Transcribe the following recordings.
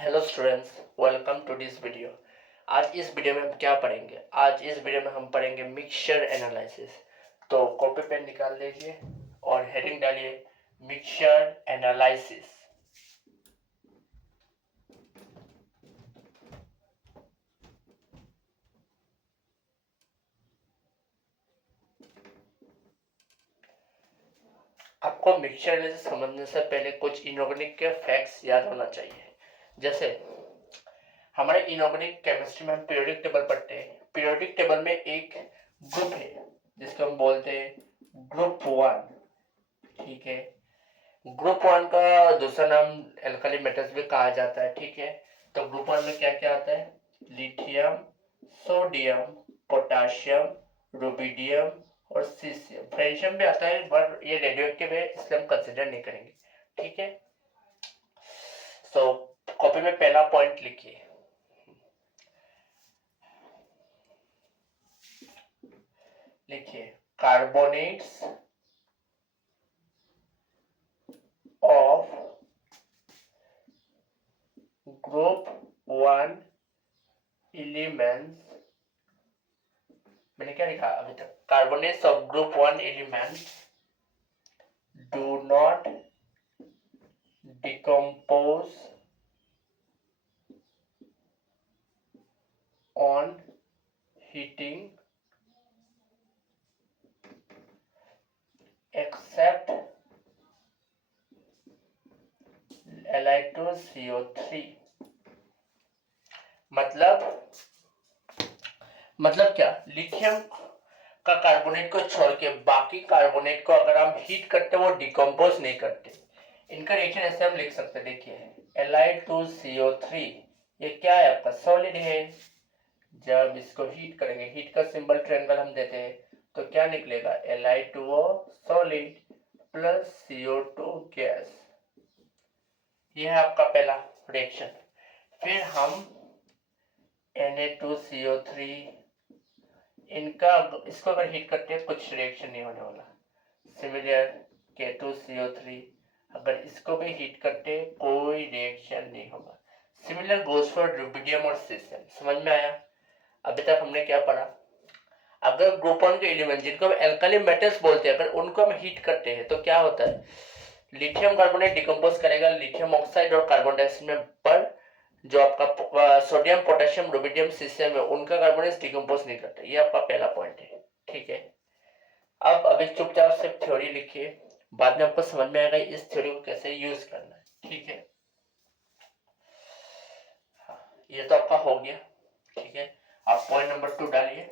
Hello students, welcome to this video. आज इस video में हम क्या पढ़ेंगे? आज इस वीडियो में हम पढ़ेंगे मिक्सचर एनालिसिस। तो कॉपी पेन निकाल लीजिए और हेडिंग डालिए मिक्सचर एनालिसिस। आपको मिक्सचर एनालिसिस समझने से पहले कुछ इनऑर्गेनिक के फैक्ट्स याद होना चाहिए। जैसे हमारे इनऑर्गेनिक केमिस्ट्री में हम पीरियोडिक टेबल पढ़ते हैं। पीरियोडिक टेबल में एक ग्रुप है जिसको हम बोलते हैं ग्रुप 1। ठीक है, ग्रुप 1 का दूसरा नाम एल्काली मेटल्स भी कहा जाता है। ठीक है, तो ग्रुप 1 में क्या क्या आता है? लिथियम, सोडियम, पोटाशियम, रुबिडियम और सीसियम। फ्रेंशियम भी आता है पर ये रेडियो एक्टिव है इसलिए हम कंसिडर नहीं करेंगे। ठीक है, तो कॉपी में पहला पॉइंट लिखिए। लिखिए कार्बोनेट्स ऑफ ग्रुप 1 एलिमेंट्स। मैंने क्या लिखा अभी तक? Carbonates of group 1 elements do not decompose on heating except Li2CO3। मतलब क्या? लिथियम का कार्बोनेट को छोड़ के बाकी कार्बोनेट को अगर हम हीट करते वो डिकम्पोज नहीं करते। इनका रिएक्शन ऐसे हम लिख सकते हैं। देखिए Li2CO3 ये क्या है? आपका सॉलिड है। जब इसको हीट करेंगे, हीट का सिंबल ट्रायंगल हम देते हैं, तो क्या निकलेगा? Li2O solid plus CO2 gas. ये है आपका पहला रिएक्शन। फिर हम Na2CO3 इनका इसको अगर हीट करते हैं कुछ रिएक्शन नहीं होने वाला। सिमिलर K2CO3 अगर इसको भी हीट करते हैं कोई रिएक्शन नहीं होगा। सिमिलर गोज फॉर रुबिडियम और सीसियम। समझ में आया? अभी तक हमने क्या पढ़ा? अगर ग्रुप 1 के एलिमेंट जिनको हम एल्काली मेटल्स बोलते हैं, अगर उनको हम हीट करते हैं तो क्या होता है? लिथियम कार्बोनेट डिकम्पोज करेगा लिथियम ऑक्साइड और कार्बन डाइऑक्साइड में, पर जो आपका सोडियम, पोटेशियम, रुबिडियम, सीसियम है उनका कार्बोनेट डिकम्पोज नहीं करते। ये आपका पहला पॉइंट है। ठीक है, अब अभी चुपचाप से थ्योरी लिखिए, बाद में आपको समझ में आएगा इस थ्योरी को कैसे यूज करना है। ठीक है, हाँ, ये तो आपका हो गया। ठीक है, आप पॉइंट नंबर 2 डालिए।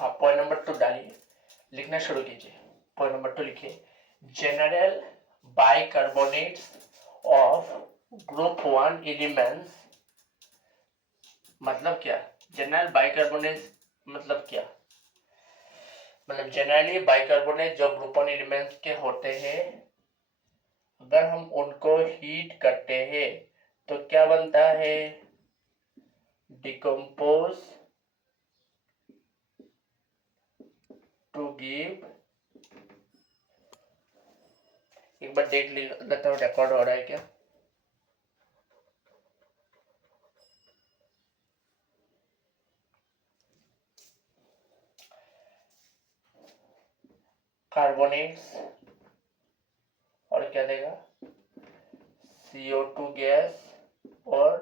आप पॉइंट नंबर 2 डालिए, लिखना शुरू कीजिए। पॉइंट नंबर 2 लिखिए, general bicarbonates of group 1 elements. मतलब क्या? जनरल बाइकार्बोनेट्स मतलब क्या? मतलब जनरली बाइकार्बोनेट जो ग्रुप 1 एलिमेंट्स के होते हैं, अगर हम उनको हीट करते हैं तो क्या बनता है? Decompose to give. एक बार देख लेता हूँ रिकॉर्ड हो रहा है क्या। कार्बोनेट्स और क्या देगा? CO2 गैस और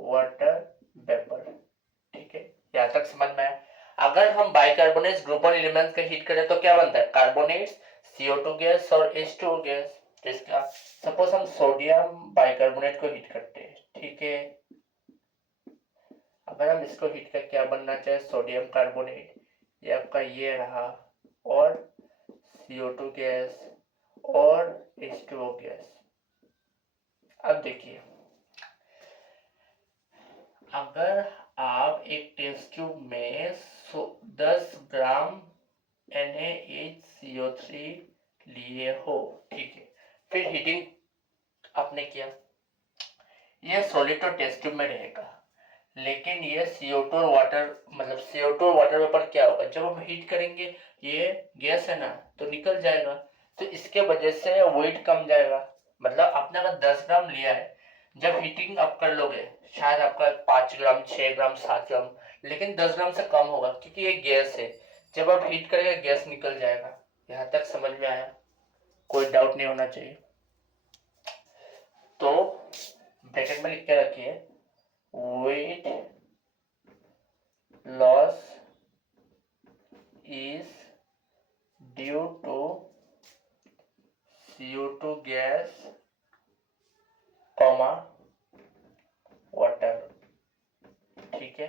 वाटर वेपर। ठीक है, यहां तक समझ में आया? अगर हम बाइकार्बोनेट्स ग्रुप 1 एलिमेंट्स का हीट करें तो क्या बनता है? कार्बोनेट्स, CO2 गैस और H2O गैस। जिसका सपोज हम सोडियम बाइकार्बोनेट को हीट करते हैं। ठीक है, अगर हम इसको हीट करके क्या बनना चाहिए? सोडियम कार्बोनेट, ये आपका ये रहा, और CO2 गैस और H2O गैस। अब देखिए, अगर आप एक टेस्ट ट्यूब में 10 ग्राम NaHCO3 लिए हो, ठीक है। फिर हीटिंग आपने किया, ये सॉलिड तो टेस्ट ट्यूब में रहेगा, लेकिन ये CO2 और वाटर, मतलब CO2 और वाटर वेपर क्या होगा, जब हम हीट करेंगे ये गैस है ना, तो निकल जाएगा, तो इसके वजह से वेट कम जाएगा। मतलब आपने अगर 10 ग्राम लिया है, जब हीटिंग आप कर लोगे शायद आपका 5 ग्राम 6 ग्राम 7 ग्राम, लेकिन 10 ग्राम से कम होगा, क्योंकि ये गैस है, जब आप हीट करेंगे गैस निकल जाएगा। यहाँ तक समझ में आया? कोई डाउट नहीं होना चाहिए। तो ब्रैकेट में लिख के रखिए, wait loss is due to CO2 gas, comma water, ठीक है।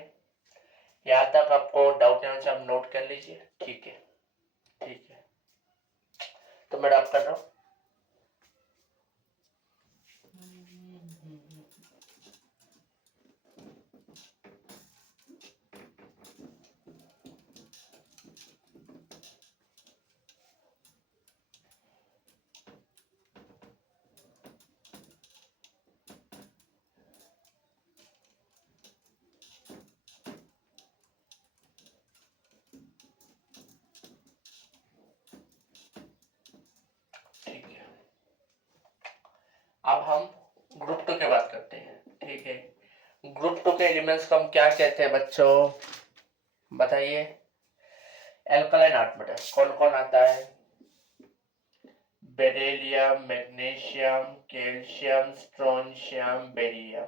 यहाँ तक आपको डाउट है तो आप नोट कर लीजिए, ठीक है, ठीक है। तो मैं डाउट कर रहा हूँ। ठीक है, अब हम ग्रुप 2 की बात करते हैं, ठीक है। ग्रुप 2 के एलिमेंट्स को हम क्या कहते हैं बच्चों, बताइए। एल्कलाइन अर्थ मेटल कौन कौन आता है? Beryllium, magnesium, calcium, strontium, barium,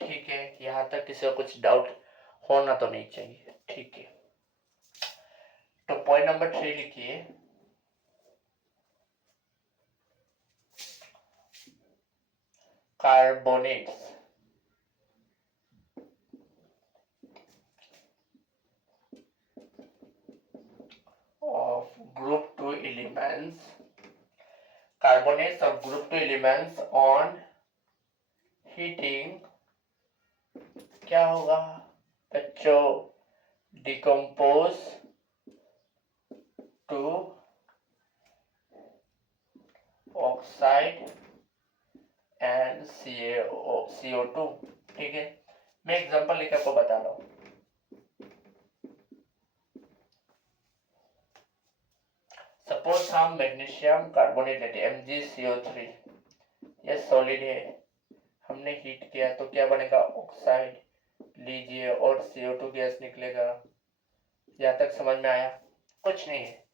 ठीक है। यहाँ तक किसी को कुछ डाउट होना तो नहीं चाहिए, ठीक है। तो पॉइंट नंबर 3 लिखिए, carbonates of group 2 elements, carbonates of group 2 elements on heating क्या होगा बच्चों? Decompose to oxide and CO2, ठीक है। मैं एग्जांपल लेकर आपको बता रहा हूँ। सपोज हम मैग्नीशियम कार्बोनेट लेते हैं MgCO3, ये सॉलिड है, हमने हीट किया तो क्या बनेगा? ऑक्साइड लीजिए और CO2 गैस निकलेगा। यहाँ तक समझ में आया? कुछ नहीं है।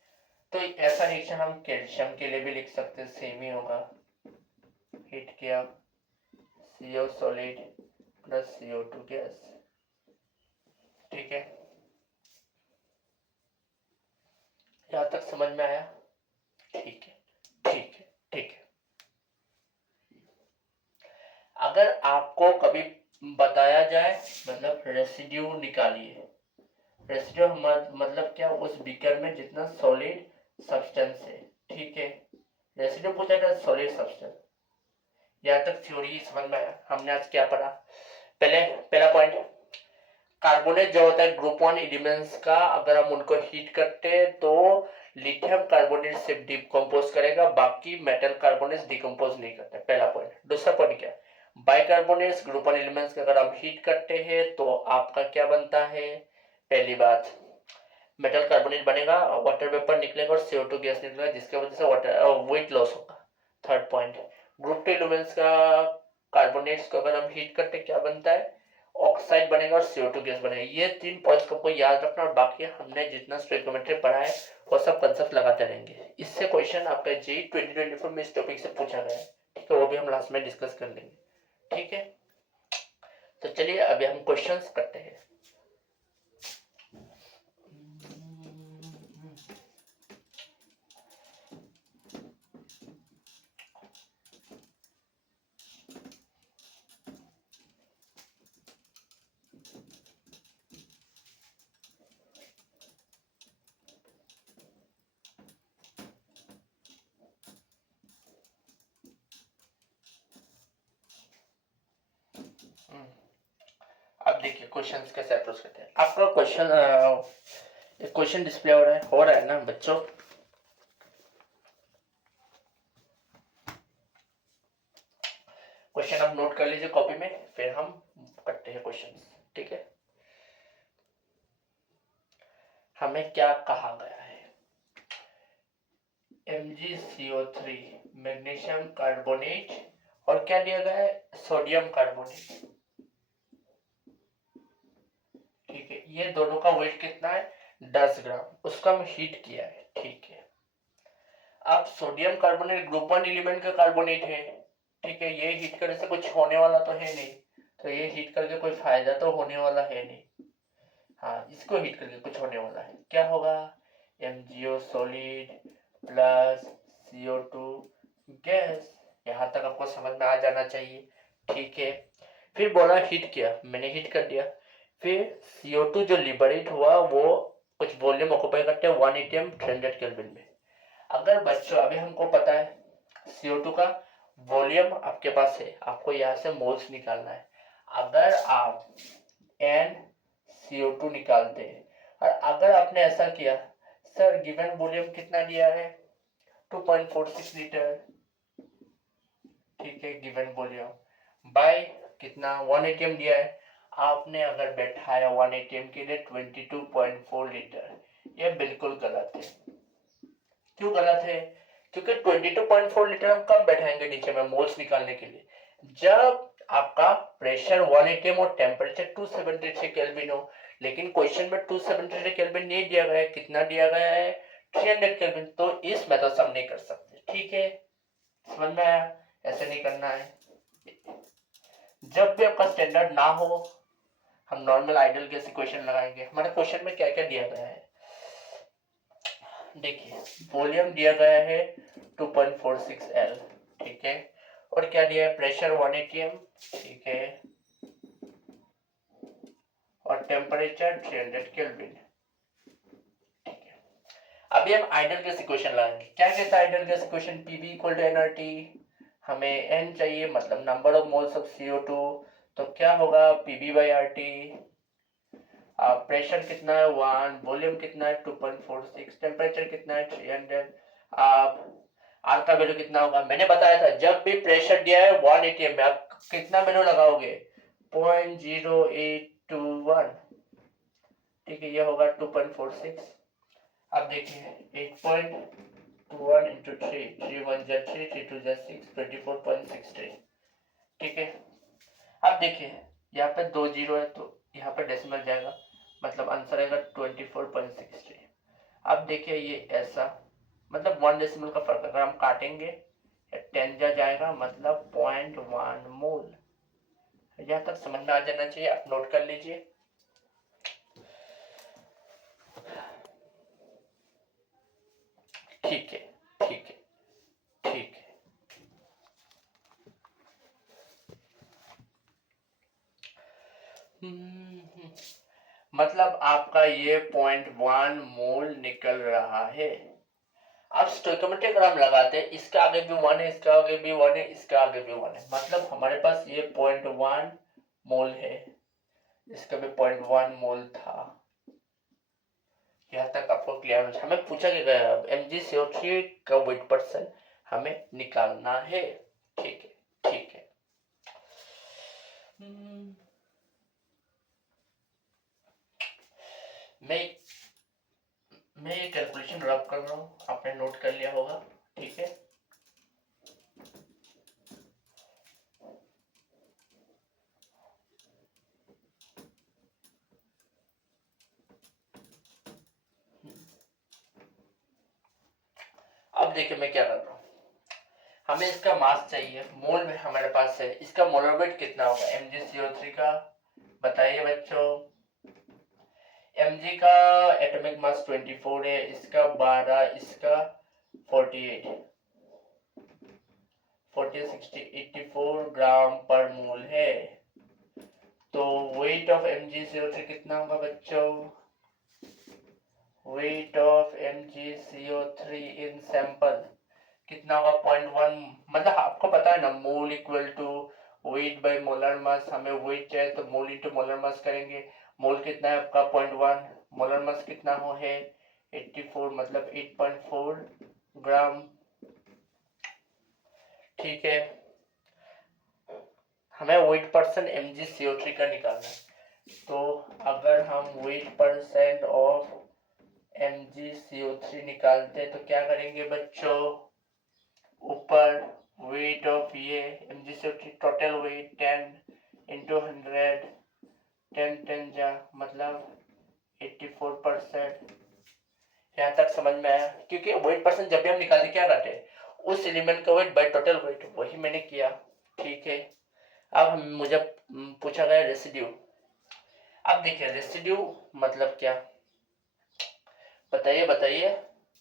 तो ऐसा रिएक्शन हम कैल्शियम के लिए भी लिख सकते हैं, सेम ही होगा। हीट किया CO solid plus CO2 gas, ठीक है। यहाँ तक समझ में आया? ठीक है, ठीक है, ठीक है। अगर आपको कभी बताया जाए मतलब रेसिड्यू निकालिए, रेसिड्यू मतलब क्या? उस बीकर में जितना सॉलिड सब्सटेंस है, ठीक है। रेसिड्यू पूछा जाए सॉलिड सब्सटेंस। यहाँ तक थ्योरी समझ में आया? हमने आज क्या पढ़ा? पहला पॉइंट, कार्बोनेट जो होता है ग्रुप 1 एलिमेंट्स का, अगर हम उनको हीट करते हैं तो लिथियम कार्बोनेट से डिकम्पोज करेगा, बाकी मेटल कार्बोनेट डिकम्पोज नहीं करते, पहला पॉइंट। दूसरा पॉइंट क्या है? बाइकार्बोनेट्स ग्रुप 1 एलिमेंट्स का अगर हम हीट करते हैं तो आपका क्या बनता है? पहली बात, मेटल कार्बोनेट बनेगा, वाटर वेपर निकलेगा और CO2 गैस निकलेगा, जिसकी वजह से वाटर वेट लॉस होगा। थर्ड पॉइंट, ग्रुप 2 एलिमेंट्स का कार्बोनेट्स को अगर हम हीट करते क्या बनता है? ऑक्साइड बनेगा और CO2 गैस बनेगा। ये 3 पॉइंट्स को याद रखना, और बाकी हमने जितना स्टोइकियोमेट्री पढ़ा है वो सब कंसेप्ट लगाते रहेंगे। इससे क्वेश्चन आपका JEE 2024 में इस टॉपिक से पूछा गया है, ठीक है। वो भी हम लास्ट में डिस्कस कर लेंगे, ठीक है। तो चलिए अभी हम क्वेश्चंस करते हैं। अब देखिए क्वेश्चंस कैसे अप्रोच करते हैं। आपका क्वेश्चन डिस्प्ले हो रहा है ना बच्चों? क्वेश्चन आप नोट कर लीजिए कॉपी में, फिर हम करते हैं क्वेश्चंस, ठीक है। हमें क्या कहा गया है? MgCO3 मैग्नीशियम कार्बोनेट और क्या दिया गया है? सोडियम कार्बोनेट, ठीक है। ये दोनों का वेट कितना है? 10 ग्राम। उसका हम हीट किया है, ठीक है। अब सोडियम कार्बोनेट ग्रुप 1 एलिमेंट का कार्बोनेट है, ठीक है। ये हीट करने से कुछ होने वाला तो है नहीं, तो ये हीट करके कोई फायदा तो होने वाला है नहीं। हाँ, इसको हीट करके कुछ होने वाला है, क्या होगा? MgO solid plus CO2 gas. यहाँ तक आपको समझ में आ जाना चाहिए, ठीक है। फिर बोला हीट किया, मैंने हीट कर दिया। फिर CO2 जो लिबरेट हुआ वो कुछ वॉल्यूम ऑक्युपाई करते हैं 1 atm 300 केल्विन में। अगर बच्चों अभी हमको पता है CO2 का वॉल्यूम आपके पास है, आपको यहाँ से मोल्स निकालना है। अगर आप NCO2 निकालते हैं और अगर आपने ऐसा किया, सर गिवन वॉल्यूम कितना दिया है? 2.46 लीटर, ठीक है। गिवन वॉल्यूम बाय कितना? 1 atm दिया है। आपने अगर बैठाया 1 atm के लिए 22.4 लीटर, ये बिल्कुल गलत है। क्यों गलत है? क्योंकि 22.4 लीटर हम कब बैठाएंगे नीचे में मोल्स निकालने के लिए? जब आपका प्रेशर 1 atm और टेम्परेचर 273 केल्विन हो। लेकिन क्वेश्चन में 273 केल्विन नहीं दिया गया है, कितना दिया गया है? 300 केल्विन। तो इस मेथड से हम नहीं कर सकते, ठीक है। समझ में आया? ऐसे नहीं करना है। जब भी आपका स्टैंडर्ड ना हो, हम नॉर्मल आइडियल गैस इक्वेशन लगाएंगे। हमारे क्वेश्चन में क्या क्या दिया गया है देखिए। वॉल्यूम दिया गया है 2.46 L, ठीक है। और क्या दिया है? प्रेशर 1 atm, ठीक है। और टेम्परेचर 300 केल्विन, ठीक है। अभी हम आइडियल गैस इक्वेशन लगाएंगे। क्या कहता है ideal gas equation? PV equal to nRT। हमें n चाहिए, मतलब number of moles of CO2। तो क्या होगा? PV by RT। प्रेशर कितना है? 1। वॉल्यूम कितना है? 2.46। टेम्परेचर कितना है? 300। आप आर का वैल्यू कितना होगा? मैंने बताया था जब भी प्रेशर दिया है 1 atm में, आप कितना वैल्यू लगाओगे? 0.0821, ठीक है। ये होगा 2.46। अब देखिए 8.21 इंटू 3, 3 1 जा 3, 3 2 जा 6, 24.63, ठीक है। अब देखिए यहाँ पे 2 जीरो है तो यहाँ पे डेसिमल जाएगा, मतलब आंसर आएगा 24.63। अब देखिए ये ऐसा, मतलब 1 डेसिमल का फर्क। अगर हम काटेंगे 10 जा जाएगा, मतलब 0.1 मोल। यहाँ तक समझ में आ जाना चाहिए, आप नोट कर लीजिए। ठीक है, ठीक है, ठीक है। मतलब आपका ये 0.1 मोल निकल रहा है। अब स्टोइकोमेट्रिक अगर हम लगाते हैं, इसके आगे भी 1 है, इसके आगे भी 1 है, इसके आगे भी 1 है, मतलब हमारे पास ये 0.1 मोल है, इसका भी 0.1 मोल था। यहाँ तक आपको क्लियर हो? हमें पूछा गया MgCO3 का वेट परसेंट हमें निकालना है, ठीक है, ठीक है। मैं ये कैलकुलेशन रब कर रहा हूँ, आपने नोट कर लिया होगा, ठीक है। अब देखिए मैं क्या कर रहा हूँ। हमें इसका मास चाहिए, मोल में हमारे पास है। इसका मोलर वेट कितना होगा MgCO3 का? बताइए बच्चों। Mg का एटॉमिक मास 24 है, इसका 12, इसका 48, 40 60 84 ग्राम पर मोल है। तो वेट ऑफ MgCO3 कितना होगा बच्चों? Weight of MgCO3 in sample कितना होगा? 0.1, मतलब आपको पता है ना, mole equal to weight by molar mass, हमें वेट चाहिए तो मोल इंटू मोलर मास करेंगे। मोल कितना है आपका 0.1, मोलर मास कितना हो है 84, मतलब 8.4 ग्राम। ठीक है, हमें वेट परसेंट mgCO3 का निकालना है। तो अगर हम वेट परसेंट ऑफ mgCO3 निकालते हैं तो क्या करेंगे बच्चों, ऊपर वेट ऑफ ये mgCO3 टोटल वेट 10 इंटू 100, 10 जा मतलब 84%। यहाँ तक समझ में आया? क्योंकि वेट परसेंट जब भी हम निकालते क्या करते हैं, उस एलिमेंट का वेट बाय टोटल वेट, वही मैंने किया। ठीक है, अब मुझे पूछा गया रेसिड्यू। अब देखिए रेसिड्यू मतलब क्या, बताइए बताइए।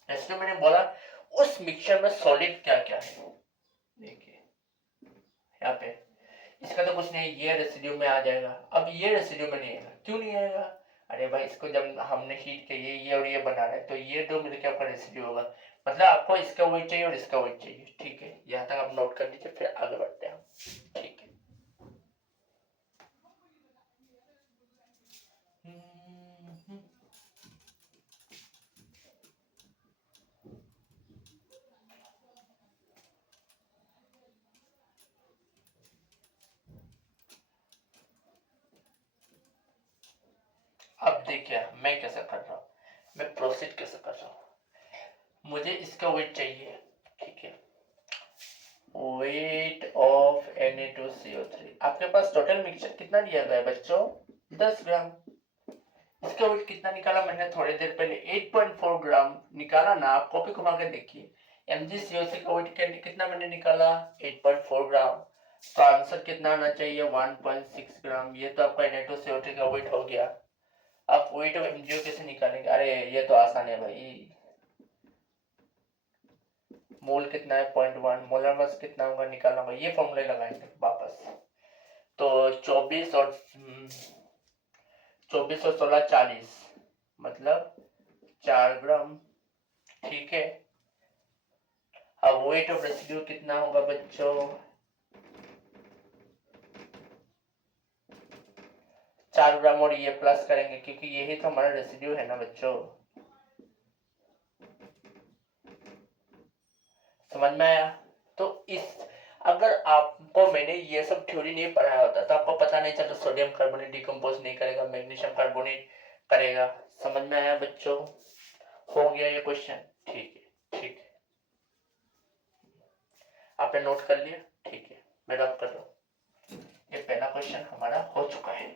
रेसिड्यू मैंने बोला उस मिक्सचर में सॉलिड क्या क्या है। देखिए यहाँ पे इसका तो कुछ नहीं, ये रेसिड्यू में आ जाएगा। अब ये रेसिड्यू में नहीं आएगा, क्यों नहीं आएगा? अरे भाई इसको जब हमने हीट किया ये और ये बना रहा है तो ये दो मिलकर आपका रेसिड्यू होगा, मतलब आपको इसका वेट चाहिए और इसका वेट चाहिए। ठीक है, यहाँ तक आप नोट कर लीजिए, फिर आगे बढ़ते हैं। ठीक है, अब देखिए मैं कैसे कर रहा हूँ, मैं प्रोसीड कैसे कर रहा हूँ। मुझे इसका वेट चाहिए, ठीक है, वेट ऑफ Na2CO3। आपके पास टोटल मिक्सचर कितना दिया गया है बच्चों, 10 ग्राम। इसका वेट कितना निकाला मैंने थोड़ी देर पहले, 8.4 ग्राम निकाला ना, आप कॉपी घुमा के देखिए। mgCO3 का वेट कितना मैंने निकाला, 8.4 ग्राम। तो आंसर कितना आना चाहिए, 1.6 ग्राम। ये तो आपका Na2CO3 का वेट हो गया। आप वेट ऑफ MgO कैसे निकालेंगे, अरे ये तो आसान है भाई। मोल कितना है 0.1, मोलर मास कितना होगा निकालना होगा, ये फॉर्मूले लगाएंगे वापस। तो 24 और 16 40, मतलब 4 ग्राम। ठीक है, अब वेट ऑफ रेसिड्यू कितना होगा बच्चों, 4 ग्राम, और ये प्लस करेंगे क्योंकि यही तो हमारा रेसिड्यू है ना बच्चों। समझ में आया? तो इस अगर आपको मैंने ये सब थ्योरी नहीं पढ़ाया होता तो आपको पता नहीं चलता सोडियम कार्बोनेट डिकम्पोज नहीं करेगा, मैग्नीशियम कार्बोनेट करेगा। समझ में आया बच्चों? हो गया ये क्वेश्चन? ठीक है, ठीक है, आपने नोट कर लिया? ठीक है, मैं रब कर रहा हूँ। ये पहला क्वेश्चन हमारा हो चुका है।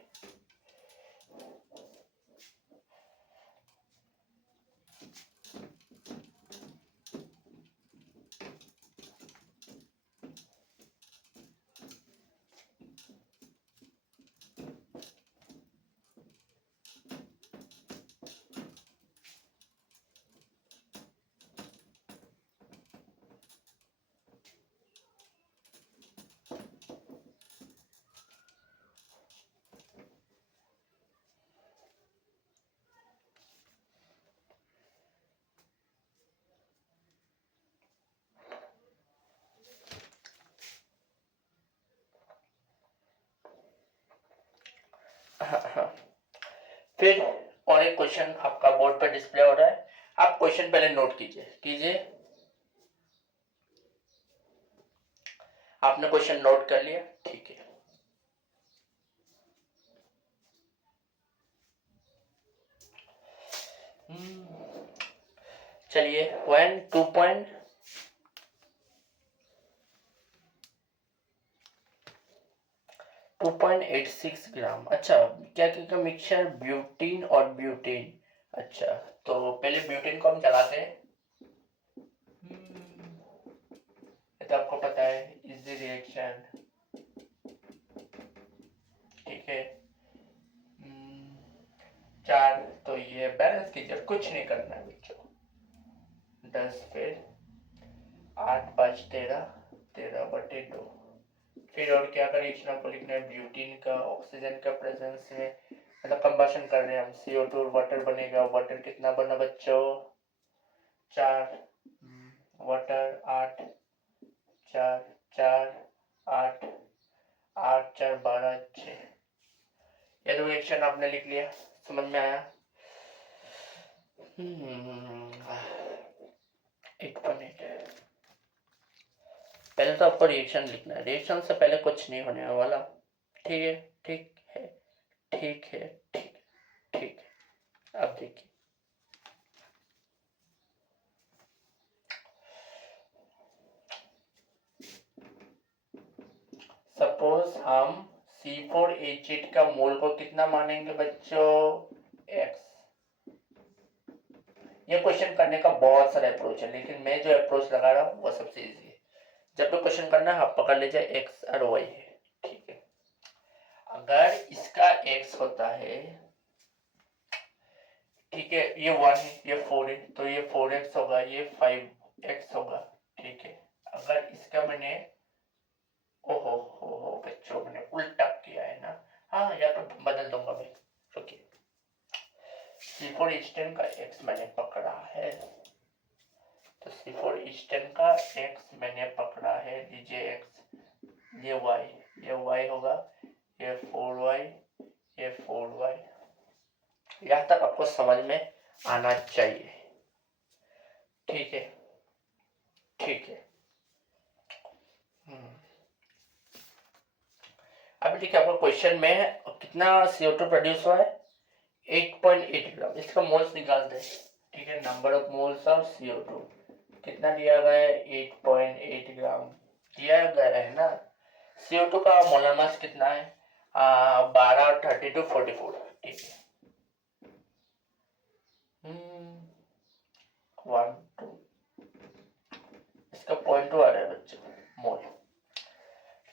फिर और एक क्वेश्चन आपका बोर्ड पर डिस्प्ले हो रहा है, आप क्वेश्चन पहले नोट कीजिए। आपने क्वेश्चन नोट कर लिया? ठीक है, चलिए। 2.86 ग्राम। अच्छा, क्या क्या मिक्सचर, ब्यूटीन और ब्यूटेन। अच्छा, तो पहले ब्यूटेन को हम जलाते हैं। ये तो आपको पता है, इजी रिएक्शन। ठीक है, 4, तो ये बैलेंस कीजिए, कुछ नहीं करना है बच्चों। 10 फिर 8 5 13, 13/2। फिर और क्या का रिएक्शन आपको लिखना है, ब्यूटीन का ऑक्सीजन का प्रेजेंस में, मतलब कंबशन कर रहे हैं हम, CO2 और वाटर बनेगा। वाटर कितना बना बच्चों, 4, वाटर 8, 4 4 8, 8 4 12 6। ये दो रिएक्शन आपने लिख लिया, समझ में आया? 8.8। पहले तो आपको रिएक्शन लिखना है, रिएक्शन से पहले कुछ नहीं होने वाला। ठीक है, ठीक है, ठीक है, ठीक ठीक है। अब देखिए, सपोज हम C4H8 का मोल को कितना मानेंगे बच्चों? X। ये क्वेश्चन करने का बहुत सारा अप्रोच है, लेकिन मैं जो अप्रोच लगा रहा हूँ वो सबसे इजी है। जब भी क्वेश्चन करना है आप पकड़ लीजिए एक्स और वाई है, ठीक है। अगर इसका एक्स होता है, ठीक है, ये 1 है, ये 4 है, तो ये 4x होगा, ये 5x होगा, ठीक है। अगर इसका मैंने, ओहो हो बच्चों, मैंने उल्टा किया है ना। हाँ, या तो बदल दूंगा मैं, रुकिए। C4H10 का एक्स मैंने पकड़ा है, तो C4H10 का एक्स मैंने पकड़ा है, लीजिए एक्स, ये y होगा, ये 4y, ये 4y। यहाँ तक आपको समझ में आना चाहिए, ठीक है, ठीक है। अभी देखिए, आपको क्वेश्चन में कितना CO2 प्रोड्यूस हुआ है? 8.8 ग्राम। इसका मोल्स निकाल दे, ठीक है। Number of moles of CO2 कितना दिया गया है? 8.8 ग्राम दिया गया है ना। CO2 का मोलर मास कितना है? 12 32 44, ठीक है। 1 2, इसका 0.2 आ रहा है बच्चों, मोल,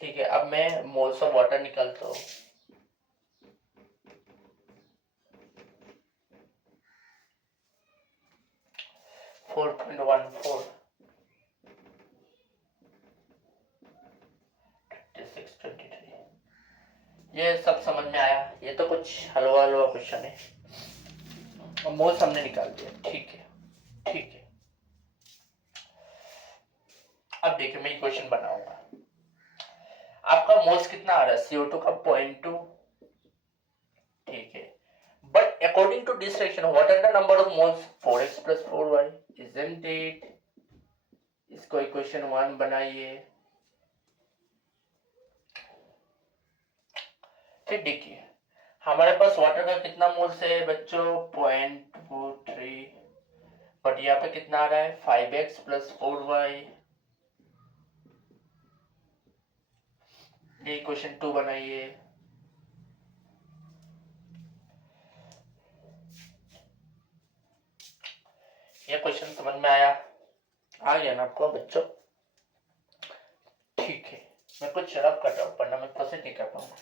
ठीक है। अब मैं मोल्स ऑफ वाटर निकालता हूँ। ये सब समझ में आया? ये तो कुछ हलवा हलवा क्वेश्चन है। मोल्स हमने निकाल दिया, ठीक है, ठीक है। अब देखिए, मैं क्वेश्चन बनाऊंगा। आपका मोल्स कितना आ रहा है? CO2 का 0.2, ठीक है। But according to this reaction, what are the number of moles? 4x plus 4y, isn't it? इसको इक्वेशन 1 बनाइए। फिर देखिए, हमारे पास वाटर का कितना मोल्स है बच्चों? 0.23, बट यहाँ पे कितना आ रहा है? 5x plus 4y। ये इक्वेशन 2 बनाइए। ये क्वेश्चन समझ में आया? आ गया ना आपको बच्चों? ठीक है, मैं कुछ शराब कर रहा हूँ, वरना मैं प्रोसेस नहीं कर पाऊंगा।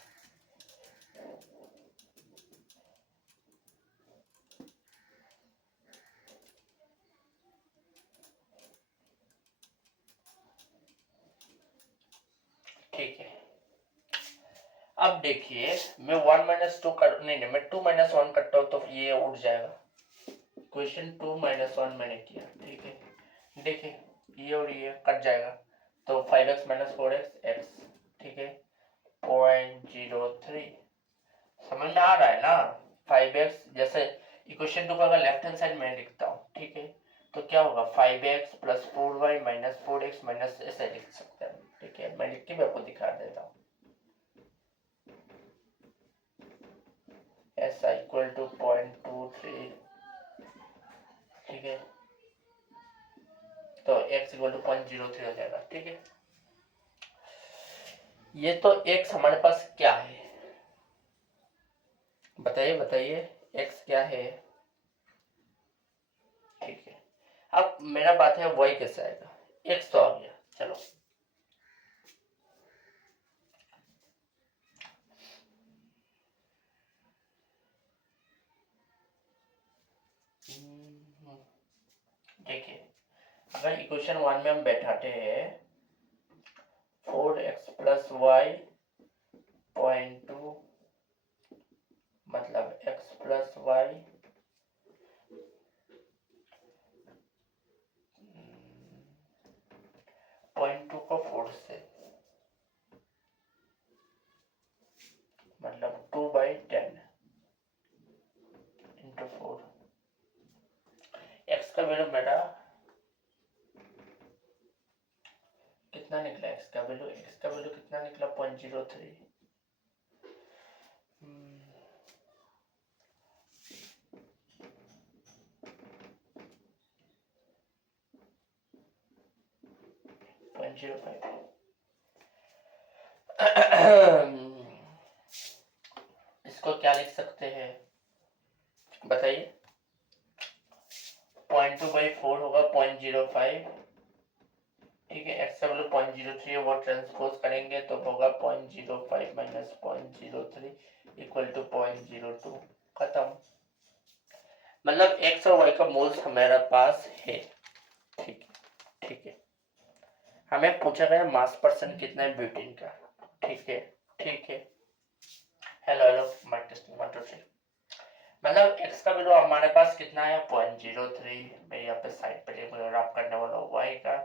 ठीक है, अब देखिए, मैं 1 - 2 कर, नहीं मैं 2 - 1 करता हूँ तो ये उठ जाएगा। क्वेश्चन 2 - 1 मैंने किया, ठीक है। देखिए, ये और ये कट जाएगा, तो 5x - 4x x, ठीक है, 0.03। समझ में आ रहा है ना? 5x, जैसे इक्वेशन 2 का अगर लेफ्ट हैंड साइड में लिखता हूँ, ठीक है, तो क्या होगा? 5x plus 4y minus 4x minus, ऐसे लिख सकते हैं, ठीक है। मैं लिख के भी आपको दिखा देता हूँ। ऐसा इक्वल टू 0.23, ठीक है, तो x इक्वल टू 0.03 हो जाएगा, ठीक है। ये तो x हमारे पास क्या है? बताइए बताइए, x क्या है? ठीक है, अब मेरा बात है y कैसे आएगा? x तो आ गया, चलो। देखिए, अगर इक्वेशन 1 में हम बैठाते हैं 4x plus y 0.2 मतलब x plus y 0.2 को 4 से वैल्यू मेरा कितना निकला, एक्स का वैल्यू कितना निकला 0.03। इसको क्या लिख सकते हैं बताइए। 0.2/4 होगा 0.05, ठीक है। एक्स का वैल्यू 0.03 है, वो ट्रांसपोज करेंगे तो होगा 0.05 माइनस 0.03 इक्वल टू 0.02। खत्म। मतलब एक्स और वाई का मोल्स हमारे पास है, ठीक है, ठीक है। हमें पूछा गया मास परसेंट कितना है ब्यूटेन का, ठीक है, ठीक है। Hello hello mike testing 1 2 3। मतलब x का वैल्यू हमारे पास कितना है 0.03। मैं यहाँ पे साइड पे रब करने वाला हूँ y का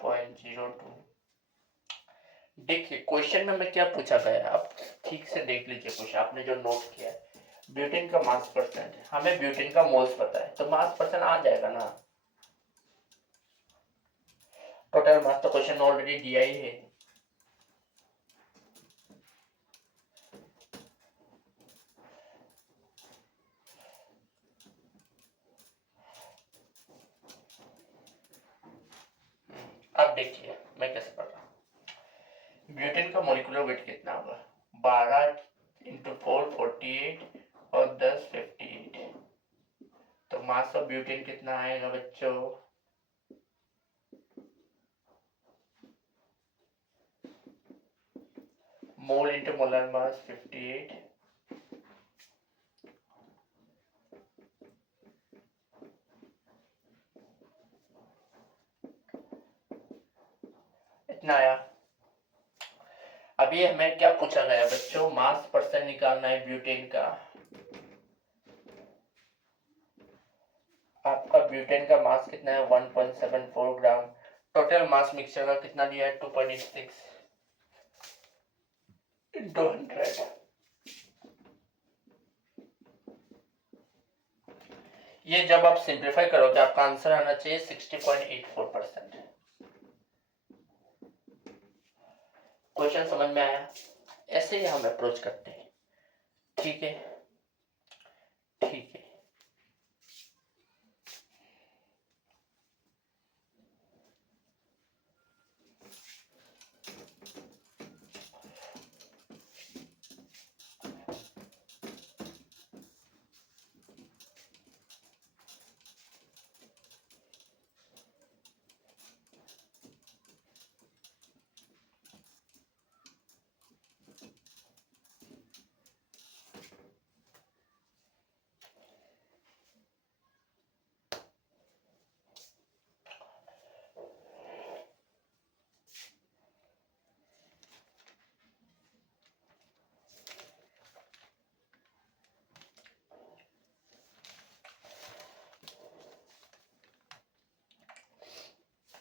0.02। देखिए क्वेश्चन में मैं क्या पूछा गया, आप ठीक से देख लीजिए क्वेश्चन, आपने जो नोट किया है। ब्यूटेन का मास परसेंट है, हमें ब्यूटेन का मोल्स पता है, तो मास परसेंट आ जाएगा ना। टोटल मास तो क्वेश्चन ऑलरेडी दिया ही है। अब देखिए मैं कैसे पढ़ रहा हूँ। ब्यूटेन का मॉलिक्यूलर वेट कितना होगा, 12 × 4 48 और 10 58। तो मास ऑफ ब्यूटेन कितना आएगा बच्चों, मोल इंटू मोलर मास 58। इतना आया। अभी हमें क्या पूछा गया बच्चों, मास परसेंट निकालना है ब्यूटेन का। आपका ब्यूटेन का मास कितना है 1.74 ग्राम। टोटल मास मिक्सचर का कितना दिया है 2.86 इंटू 100। ये जब आप सिंप्लीफाई करोगे आपका आंसर आना चाहिए 60.84%। क्वेश्चन समझ में आया? ऐसे ही हम अप्रोच करते हैं, ठीक है, ठीक है।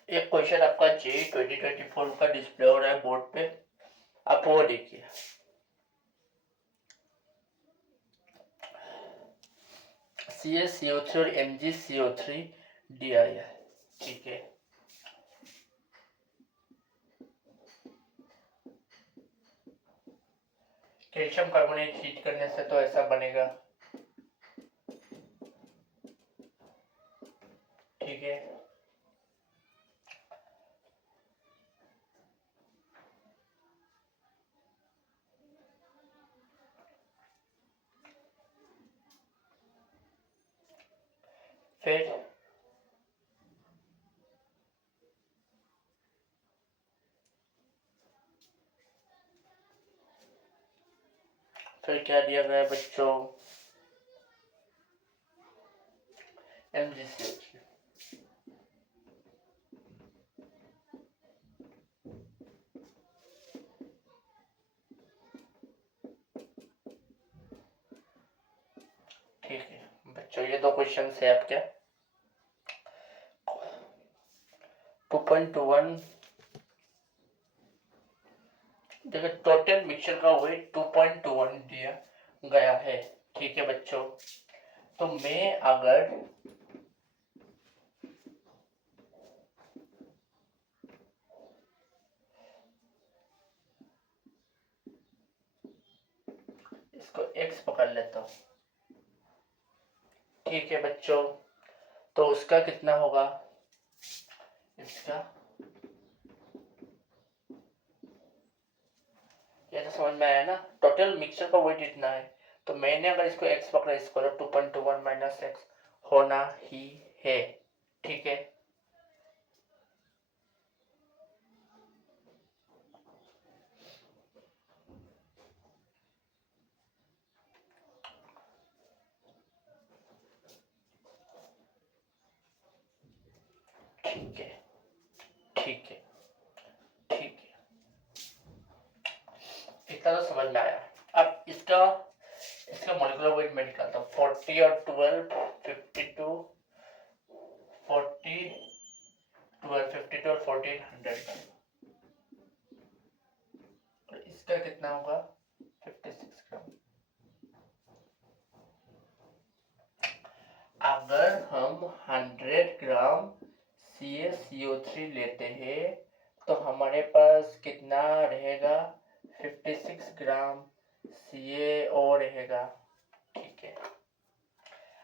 एक क्वेश्चन आपका JEE 2024 का डिस्प्ले हो रहा है बोर्ड पे, आप वो देखिए। CaCO3 और MgCO3 दिया है, ठीक है। कैल्शियम कार्बोनेट हीट करने से तो ऐसा बनेगा, ठीक है। फिर क्या दिया गया बच्चों, MgCO3। ठीक है बच्चों, ये दो क्वेश्चन है आपके 2.21। देखिए टोटल मिक्सचर का वेट 2.21 दिया गया है, ठीक है बच्चों। तो मैं अगर इसको x पकड़ लेता हूँ, ठीक है बच्चों। तो उसका कितना होगा, इसका ये तो समझ में आया ना, टोटल मिक्सचर का वेट इतना है, तो मैंने अगर इसको x पकड़ा, इसको 2.21 माइनस एक्स होना ही है, ठीक है। ठीक है, ठीक है, ठीक है, इतना तो समझ में आया। अब इसका इसका मोलिकुलर वेट मैं निकालता हूँ, 40 और 12 52, 40 12 52 और 14 100, और इसका कितना होगा 56 ग्राम। अगर हम 100 ग्राम CaCO3 लेते हैं तो हमारे पास कितना रहेगा, 56 ग्राम CaO रहेगा, ठीक है।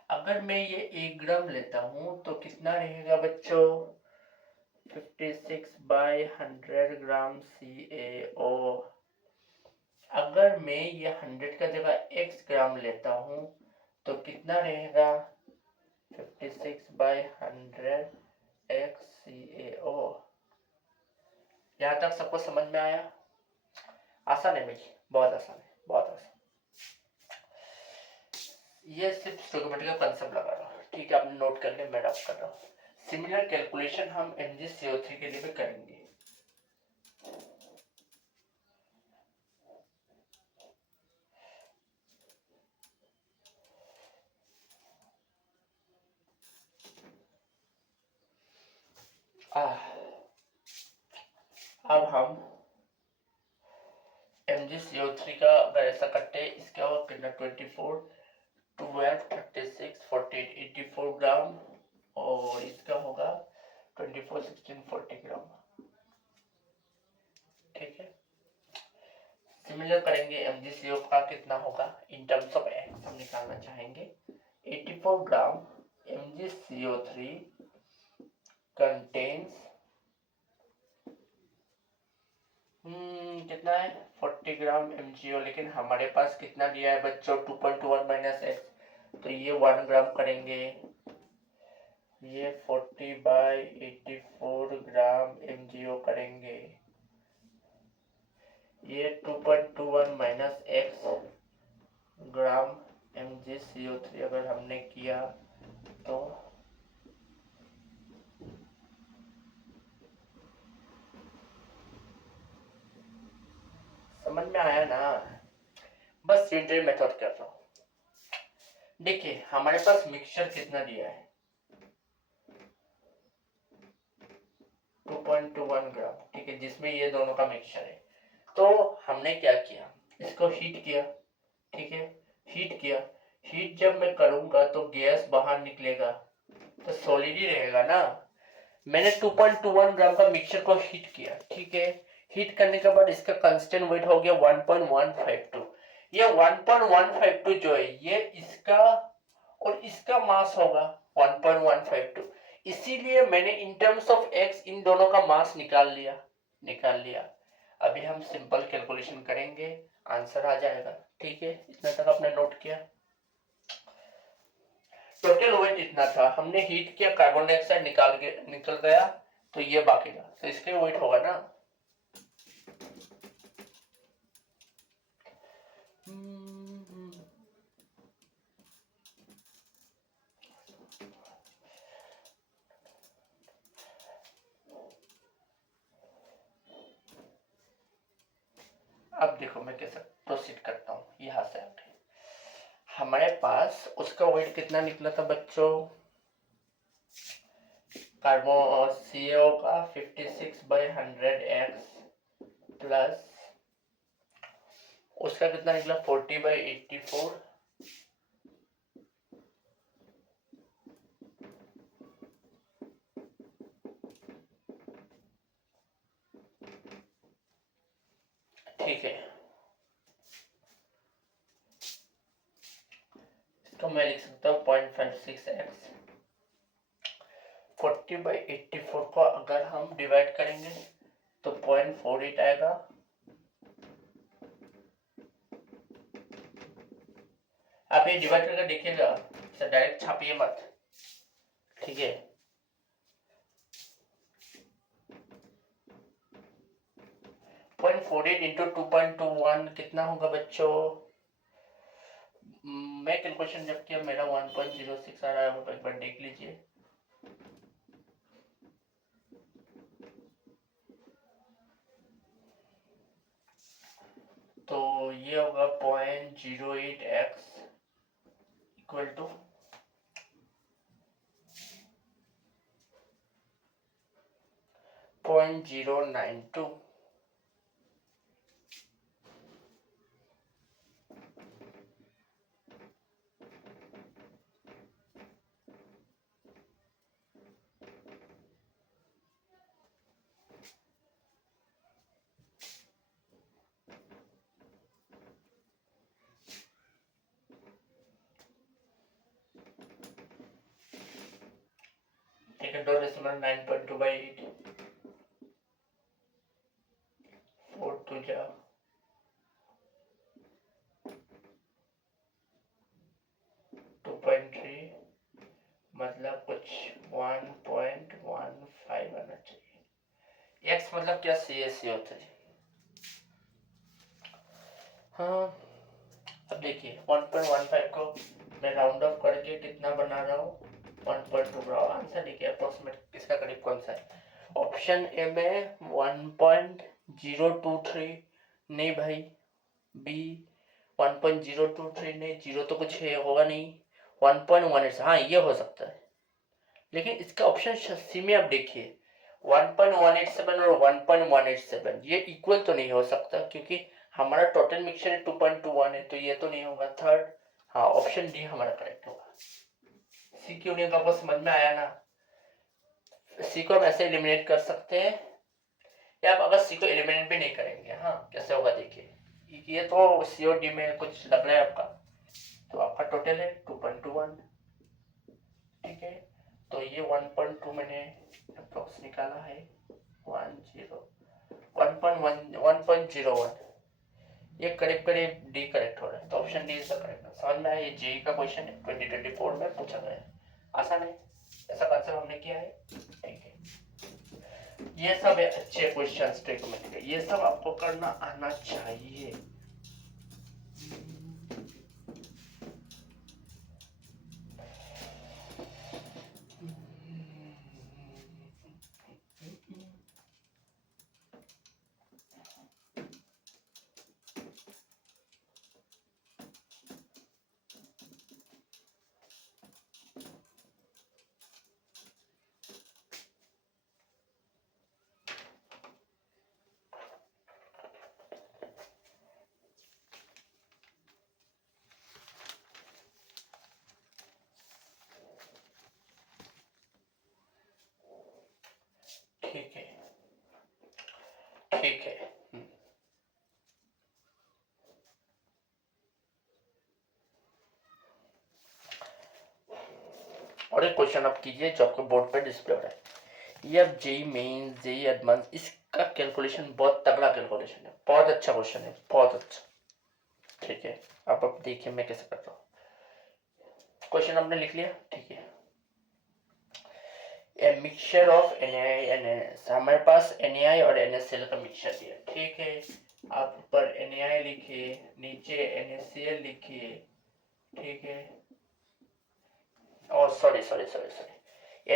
अगर मैं ये 1 ग्राम लेता हूँ तो कितना रहेगा बच्चों, 56 बाई 100 ग्राम CaO। अगर मैं ये 100 का जगह x ग्राम लेता हूँ तो कितना रहेगा, 56 बाई 100 x CaO। यहाँ तक सबको समझ में आया? आसान है भाई, बहुत आसान है, बहुत आसान। ये सिर्फ स्टोइकोमेट्री का कंसेप्ट लगा रहा हूँ, ठीक है, आपने नोट कर लिया, मैं ड्रॉप कर रहा हूँ। सिमिलर कैलकुलेशन हम MgCO3 के लिए भी करेंगे। अब हम MgCO3 का अगर ऐसा करते हैं, इसका होगा कितना, 24 12 36 48 84 ग्राम, और इसका होगा 24 16 40 ग्राम, ठीक है। सिमिलर करेंगे, MgCO का कितना होगा इन टर्म्स ऑफ एक्स हम निकालना चाहेंगे। 84 ग्राम MgCO3 कंटेन्स कितना है 40 ग्राम MgO, लेकिन हमारे पास कितना दिया है बच्चों, 2.21 माइनस एक्स, तो ये 1 ग्राम करेंगे, ये 40 बाई 84 ग्राम MgO करेंगे, ये 2.21 माइनस एक्स ग्राम MgCO3 अगर हमने किया तो समझ में आया ना? बस सिंपल मेथड कर रहा हूँ। देखिए हमारे पास मिक्सचर कितना दिया है, 2.21 ग्राम, ठीक है, जिसमें ये दोनों का मिक्सचर है। तो हमने क्या किया, इसको हीट किया, ठीक है, हीट किया। हीट जब मैं करूंगा तो गैस बाहर निकलेगा, तो सॉलिड ही रहेगा ना। मैंने 2.21 ग्राम का मिक्सचर को हीट किया, ठीक है। हीट करने के बाद इसका कांस्टेंट वेट हो गया 1.152। ये 1.152 जो है ये इसका और इसका मास होगा 1.152। इसीलिए मैंने इन टर्म्स ऑफ एक्स इन दोनों का मास निकाल लिया। अभी हम सिंपल कैलकुलेशन करेंगे, आंसर आ जाएगा, ठीक है। इतना तक आपने नोट किया। टोटल वेट इतना था, हमने हीट किया, कार्बन डाइऑक्साइड निकल गया, तो ये बाकी था, तो इसके वेट होगा ना। अब देखो मैं कैसे प्रोसीड करता हूँ, यहाँ से आगे हमारे पास उसका वेट कितना निकला था बच्चों, कार्बन CaO का 56 बाई 100 एक्स प्लस उसका कितना निकला 40 बाई 84, ठीक है। तो मैं लिख सकता हूँ 0.56x 40/84 को अगर हम डिवाइड करेंगे तो 0.48 आएगा। आप ये डिवाइड करके देखिएगा, डायरेक्ट छापिए मत, ठीक है। 0.48 इंटू 2.21 कितना होगा बच्चों? मैं कैलकुलेशन जब किया मेरा 1.06 आ रहा है, एक बार देख लीजिए। तो ये होगा 0.08x इक्वल टू 0.092। ठीक है, 2.9.2/8 4 2 जा 2.3 मतलब कुछ 1.15 आना चाहिए। x मतलब क्या? CaCO3। हाँ, अब देखिए 1.15 को मैं राउंड ऑफ करके कितना बना रहा हूँ? 1.2 बना रहा हूँ। आंसर देखिए अप्रोक्सीमेट इसका करीब कौन सा है? ऑप्शन ए में 1.023 नहीं भाई, बी 1.023 नहीं, जीरो तो कुछ है होगा नहीं, 1.18 हाँ ये हो सकता है। लेकिन इसका ऑप्शन सी में आप देखिए 1.187 और 1.187 ये इक्वल तो नहीं हो सकता, क्योंकि हमारा टोटल मिक्सचर 2.21 है, तो ये तो नहीं होगा। थर्ड, हाँ ऑप्शन डी हमारा करेक्ट होगा। सी क्यों नहीं होगा? आपको समझ में आया ना? सी को हम ऐसे एलिमिनेट कर सकते हैं, या आप अगर सी को एलिमिनेट भी नहीं करेंगे, हाँ कैसे होगा देखिए। ये तो सी और डी में कुछ लग रहा है आपका, तो आपका टोटल है 2.21, ठीक है। तो ये 1.2 मैंने अप्रोक्स निकाला है, 1.01 ये करीब करीब डी करेक्ट हो रहा है, तो option D is the correct. समझ में आया? ये जेई का क्वेश्चन है, 2024 में पूछा गया है, आसान है, ऐसा कंसेप्ट हमने किया है, ठीक है। ये सब है अच्छे क्वेश्चंस ट्रिग्नोमेट्री के, ये सब आपको करना आना चाहिए। ठीक है, ठीक है। और एक क्वेश्चन आप कीजिए जो आपके बोर्ड पे डिस्प्ले हो रहा है, ये अब जेई मेंस जेई एडवांस, इसका कैलकुलेशन बहुत तगड़ा कैलकुलेशन है, बहुत अच्छा क्वेश्चन है, बहुत अच्छा, ठीक है। अब देखिए मैं कैसे करता हूँ। क्वेश्चन आपने लिख लिया, ठीक है। A mixture of NaI NaS, हमारे पास NaI और NaCl का मिक्सचर दिया, ठीक है। आप ऊपर NaI लिखिए, नीचे NaCl लिखिए, ठीक है। और sorry sorry sorry sorry,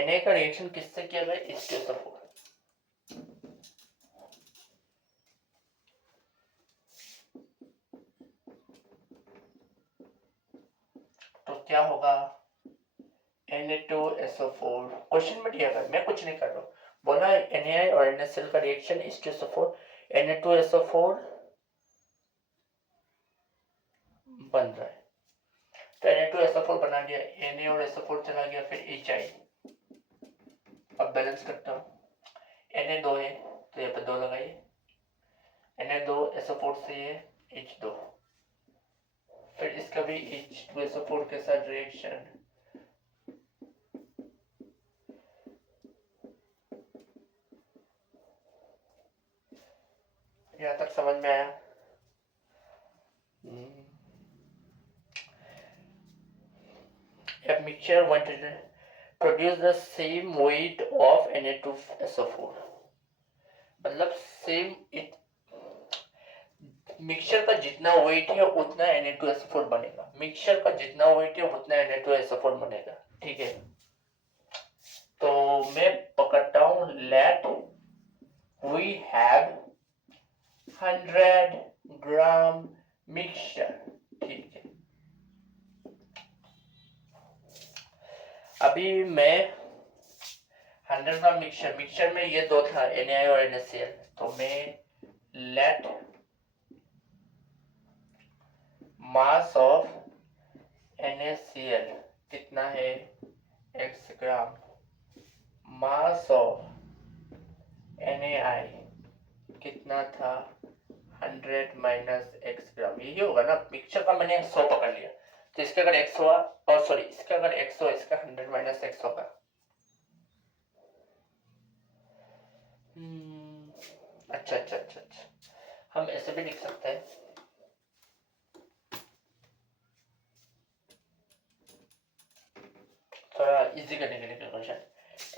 Na का रिएक्शन किससे किया गया? H2SO4। तो क्या होगा? Na2SO4 क्वेश्चन में दिया गया, मैं कुछ नहीं कर रहा हूँ, बोला NaI और NaCl का रिएक्शन H2SO4, Na2SO4 बन रहा है, तो Na2SO4 बना दिया, Na और SO4 चला गया, फिर HI। अब बैलेंस करता हूँ, Na 2 है तो यहाँ पे 2 लगाइए, Na2 SO4 से ये H2, फिर इसका भी H2SO4 के साथ रिएक्शन। यहाँ तक समझ में आया? A mixture wanted to produce the same weight of Na2SO4, मतलब सेम मिक्सचर का जितना वेट है उतना Na2SO4 बनेगा, मिक्सचर का जितना वेट है उतना Na2SO4 बनेगा। ठीक है, तो मैं पकड़ता हूं, let we have 100 gram mixture. ठीक है, अभी मैं 100 ग्राम मिक्सचर में ये दो था Na और NaCl, तो मैं लेट मास ऑफ NaCl कितना है x gram, mass of NaI कितना था 100 माइनस x ग्राम, यही होगा ना। मिक्सचर का मैंने 100 पकड़ लिया, तो इसका अगर x हुआ, और सॉरी इसका अगर x हो, इसका 100 माइनस x होगा। अच्छा अच्छा अच्छा अच्छा, हम ऐसे भी लिख सकते हैं, थोड़ा इजी करने के लिए क्वेश्चन।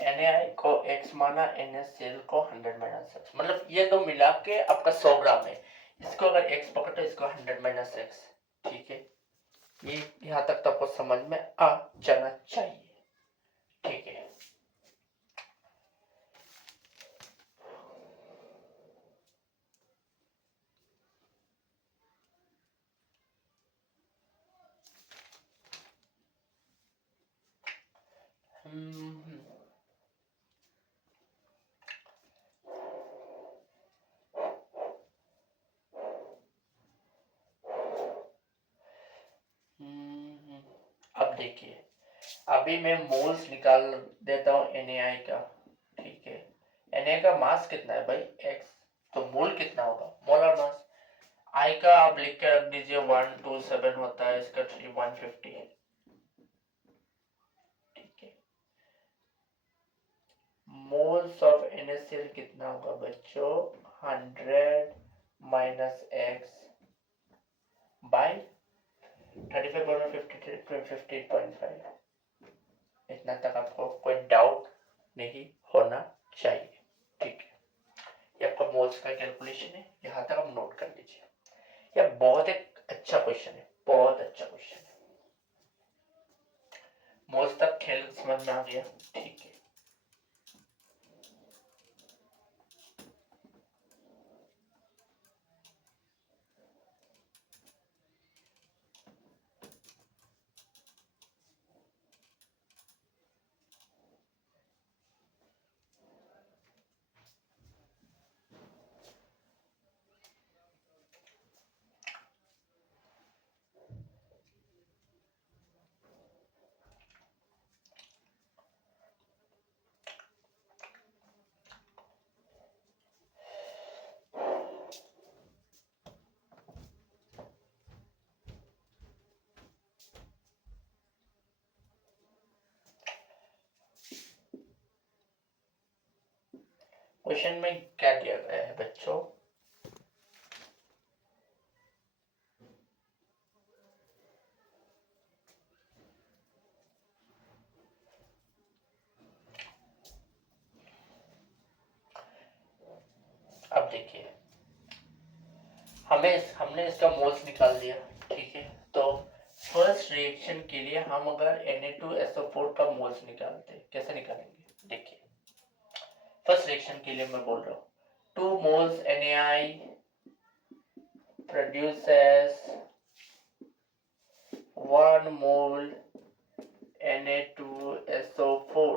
NaI को x माना, NaCl को 100 माइनस x, मतलब ये तो मिला के आपका 100 ग्राम है। इसको अगर x पकड़ो, इसको 100 माइनस x। ठीक है, ये यहाँ तक तो आपको समझ में आ जाना चाहिए। ठीक है, अब देखिए, अभी मैं मोल्स निकाल देता हूँ NaI का। ठीक है, Na का मास कितना है भाई x, तो मोल कितना होगा, मोलर मास। I का आप लिख के रख दीजिए 127 होता है, इसका 150 है। ठीक है, मोल्स ऑफ NaCl कितना होगा बच्चों, 100 माइनस x बाई 35.50 इतना तक आपको कोई डाउट नहीं होना चाहिए। ठीक है, ये आपका मोल्स का कैलकुलेशन है, यहाँ तक आप नोट कर लीजिए। यह बहुत एक अच्छा क्वेश्चन है, बहुत अच्छा क्वेश्चन है। मोल्स तक खेल समझ में आ गया? ठीक है, क्वेश्चन में क्या दिया गया है बच्चों, अब देखिए, हमने इसका मोल्स निकाल दिया। ठीक है, तो फर्स्ट रिएक्शन के लिए हम अगर Na2SO4 का मोल्स निकालते, कैसे निकालेंगे? देखिए, फर्स्ट रिएक्शन के लिए मैं बोल रहा हूँ, 2 moles NaI produces 1 mole Na2SO4।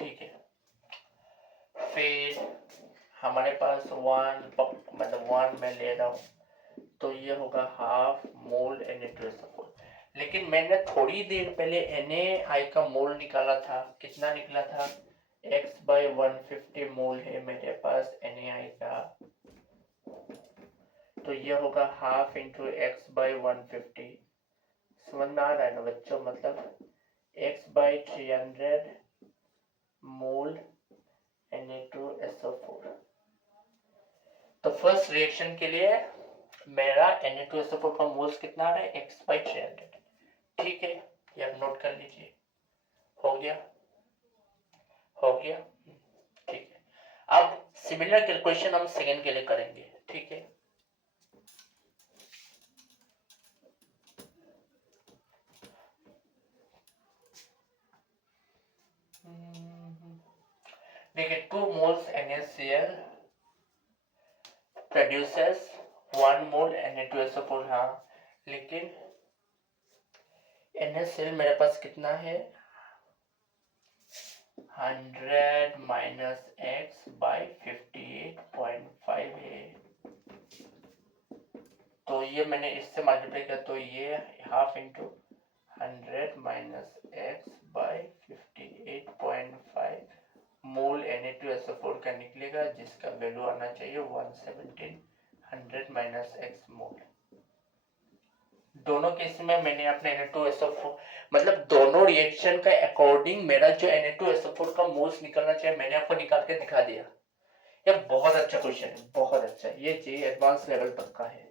ठीक है, फिर हमारे पास 1 मैं ले रहा हूँ, तो ये होगा हाफ मोल Na2SO4। लेकिन मैंने थोड़ी देर पहले NaI का मोल निकाला था, कितना निकला था, x/150 मोल है मेरे पास NaI का, तो ये होगा हाफ इंटू x/150, समझ में आ रहा है ना बच्चों, मतलब x/300 मोल Na2SO4। तो फर्स्ट रिएक्शन के लिए मेरा Na2SO4 का मोल्स कितना आ रहा है, x/300। ठीक है, ये आप नोट कर लीजिए। हो गया, हो गया, ठीक है। अब सिमिलर कैलकुलेशन हम सेकेंड के लिए करेंगे, ठीक है। देखिए 2 moles NaCl produces 1 mole Na2SO4। हाँ, लेकिन NaCl मेरे पास कितना है, 100 माइनस x/58.5 है। तो ये मैंने इससे मल्टीप्लाई किया तो ये हाफ इंटू 100 माइनस x/58.5 मोल Na2SO4 का निकलेगा, जिसका वैल्यू आना चाहिए 117। 100 माइनस एक्स मोल। दोनों केस में मैंने अपने Na2SO4 मतलब दोनों रिएक्शन का अकॉर्डिंग मेरा जो Na2SO4 का मोल्स निकलना चाहिए मैंने आपको निकाल के दिखा दिया। ये बहुत अच्छा क्वेश्चन है, बहुत अच्छा। ये जे एडवांस लेवल तक का है।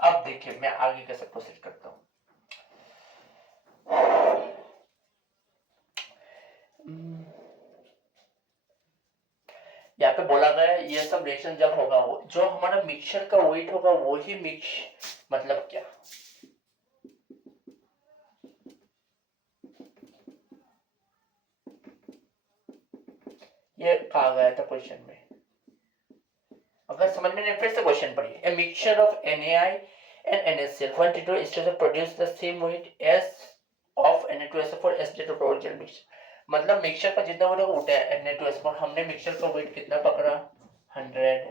अब देखिए मैं आगे कैसे प्रोसीड करता हूँ। यहाँ पे बोला गया है ये सब रिएक्शन जब होगा वो जो हमारा मिक्सचर का वेट होगा वो ही मिक्स मतलब क्या, ये कहा गया था क्वेश्चन में। अगर समझ में नहीं फिर से क्वेश्चन पढ़िए। A mixture of NaI and NaCl 1 to 2 is to produce the same weight as of Na2SO4 as to original mixture। मतलब मिक्सचर का जितना वेट होगा उतना Na2SO4। हमने मिक्सचर का वेट कितना पकड़ा, 100।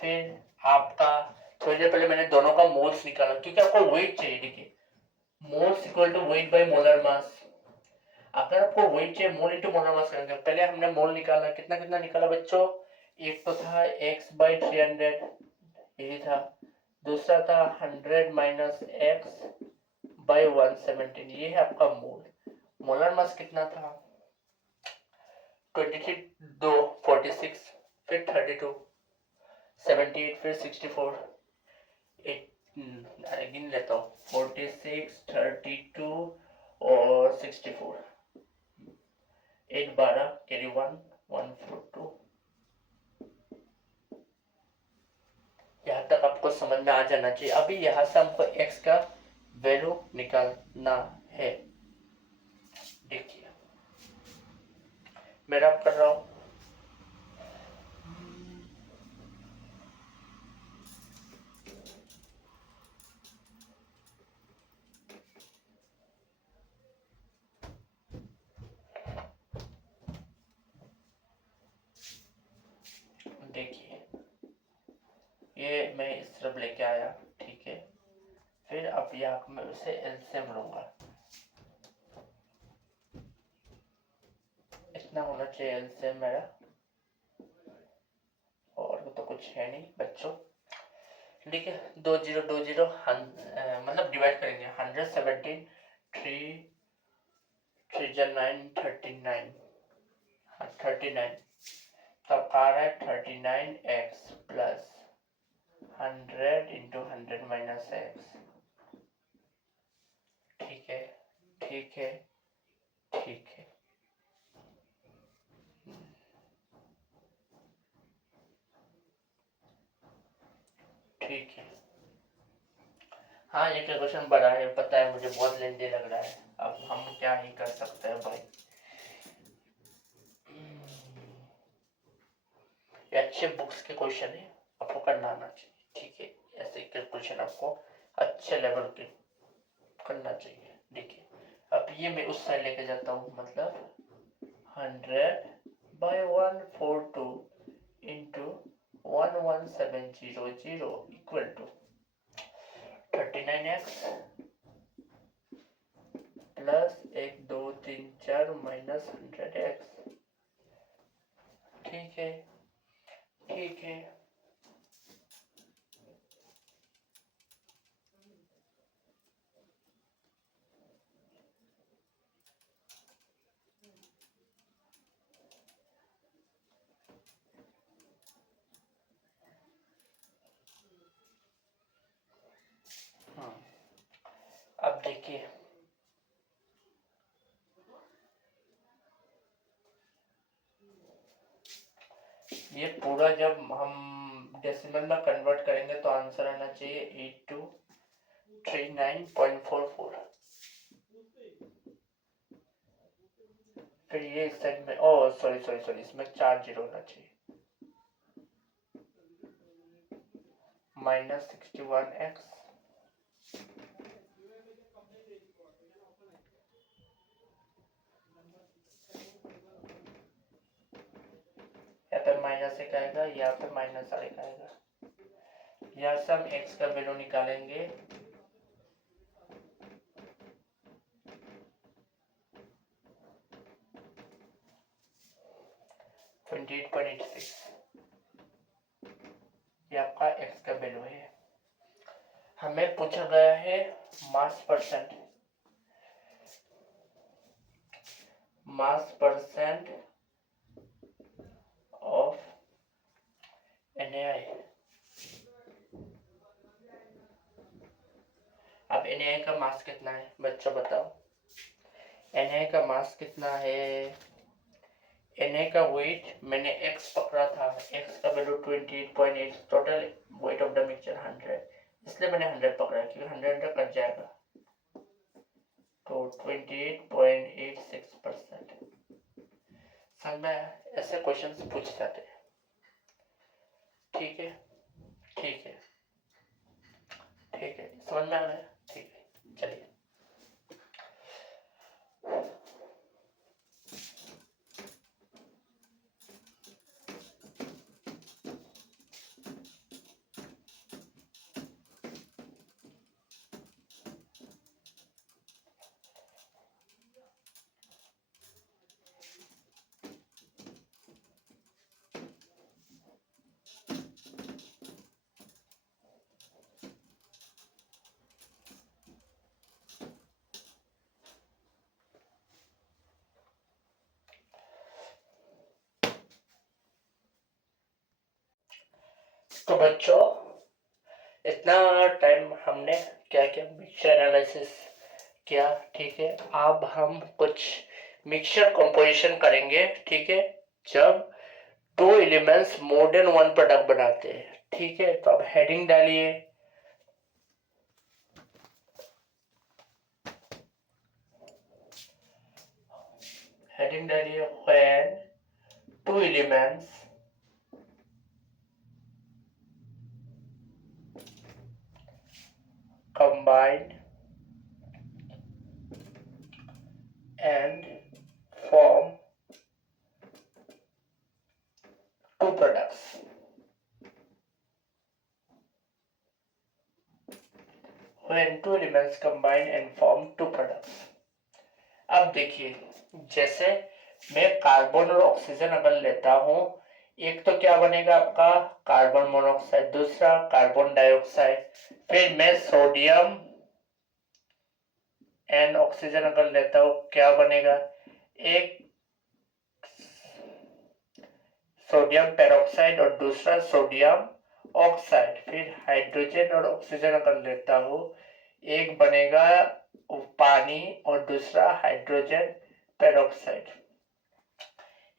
फिर आपका थोड़ी देर पहले मैंने दोनों का मोल्स निकाला क्योंकि आपको वेट चाहिए। देखिए moles equal to weight by molar mass. अगर आपको वेट चाहिए मोल इंटू मोलर मास करेंगे। पहले हमने मोल निकाला, कितना कितना निकाला बच्चों, एक तो था x/300 यही था, दूसरा था 100 माइनस x/117 ये है आपका मोल। मोलर मास कितना था 23, 2 46, फिर 32, 78, फिर 64, गिन लेता हूँ 46, 32 और 64, 8 12 कैरी 1 142। यहाँ तक आपको समझ में आ जाना चाहिए। अभी यहाँ से हमको x का वैल्यू निकालना है। देखिए मैं रब कर रहा हूँ। देखिए ये मैं इस तरफ लेके आया, ठीक है। फिर अब यहाँ मैं उसे एलसीएम लूंगा, इतना होना चाहिए एलसीएम मेरा, और तो कुछ है नहीं बच्चों। ठीक है 2020 मतलब डिवाइड करेंगे 117 3 3 9 39 39 तब आ रहा है 39x plus 100 into 100 minus x. ठीक है, ठीक है, ठीक है। ठीक है, हाँ ये क्वेश्चन बड़ा है पता है मुझे, बहुत लेंदी लग रहा है। अब हम क्या ही कर सकते हैं भाई। ये अच्छे बुक्स के क्वेश्चन है, आपको करना आना चाहिए। ठीक है, ऐसे क्वेश्चन आपको अच्छे लेवल के करना चाहिए। देखिए अब ये मैं उस साइड लेके जाता हूँ, मतलब 100/142 into 11700 equal to 39x plus 1 2 3 4 minus 100x ठीक है, ठीक है। अब देखिए, ये पूरा जब हम डेसिमल में कन्वर्ट करेंगे तो आंसर आना चाहिए 8239.44। फिर ये इस साइड में, ओ सॉरी सॉरी सॉरी, इसमें 4 जीरो होना चाहिए, -61x या फिर -1 आएगा या फिर -1 आएगा। यहाँ से हम x का वैल्यू निकालेंगे, ये आपका x का वैल्यू है। हमें पूछा गया है मास परसेंट ऑफ NaI। अब NaI का मास कितना है बच्चों बताओ, Na का मास कितना है? Na का वेट, मैंने x पकड़ा था, x का value 28.8, total weight of the mixture 100, इसलिए मैंने 100 पकड़ा क्योंकि 100 कट जाएगा, तो 28.86%। समझ में? ऐसे क्वेश्चंस पूछ जाते हैं। ठीक है, ठीक है, ठीक है, समझ में आ रहा है? ठीक है, चलिए। तो बच्चों, इतना टाइम हमने क्या क्या मिक्सचर एनालिसिस किया, ठीक है। अब हम कुछ मिक्सचर कंपोजिशन करेंगे, ठीक है, जब दो elements more than one product बनाते हैं, ठीक है। तो अब हेडिंग डालिए, when two elements combined and form two products। When two elements combine and form two products। अब देखिए, जैसे मैं कार्बन और ऑक्सीजन अगर लेता हूं, एक तो क्या बनेगा आपका कार्बन मोनोऑक्साइड, दूसरा कार्बन डाइऑक्साइड। फिर मैं सोडियम एंड ऑक्सीजन अगर लेता हूं, क्या बनेगा, एक सोडियम पेरोक्साइड और दूसरा सोडियम ऑक्साइड। फिर हाइड्रोजन और ऑक्सीजन अगर लेता हूं, एक बनेगा पानी और दूसरा हाइड्रोजन पेरोक्साइड।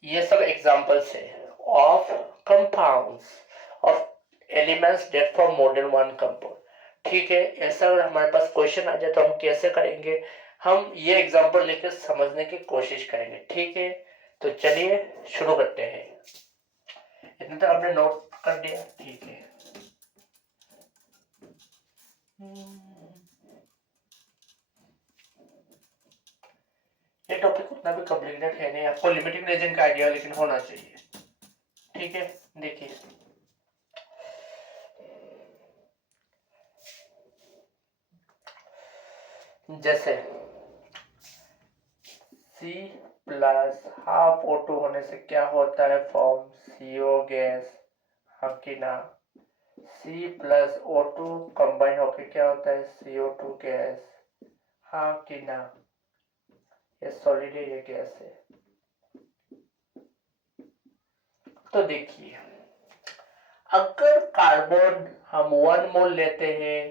ये सब एग्जांपल्स है of compounds of elements that form more than one compound. ठीक है, ऐसा अगर हमारे पास क्वेश्चन आ जाए तो हम कैसे करेंगे, हम ये एग्जांपल लेकर समझने की कोशिश करेंगे। ठीक है, तो चलिए शुरू करते हैं। इतना तो आपने नोट कर दिया, ठीक है। ये टॉपिक उतना भी कॉम्प्लिकेटेड है नहीं, आपको लिमिटिंग रीजन का आइडिया लेकिन होना चाहिए। ठीक है, देखिए जैसे C प्लस हाफ O2 होने से क्या होता है फॉर्म CO गैस, हाँ कि ना। C प्लस O2 कंबाइन होकर क्या होता है CO2 गैस, हाँ कि ना। ये सॉलिड है, ये गैस है। तो देखिए अगर कार्बन हम 1 मोल लेते हैं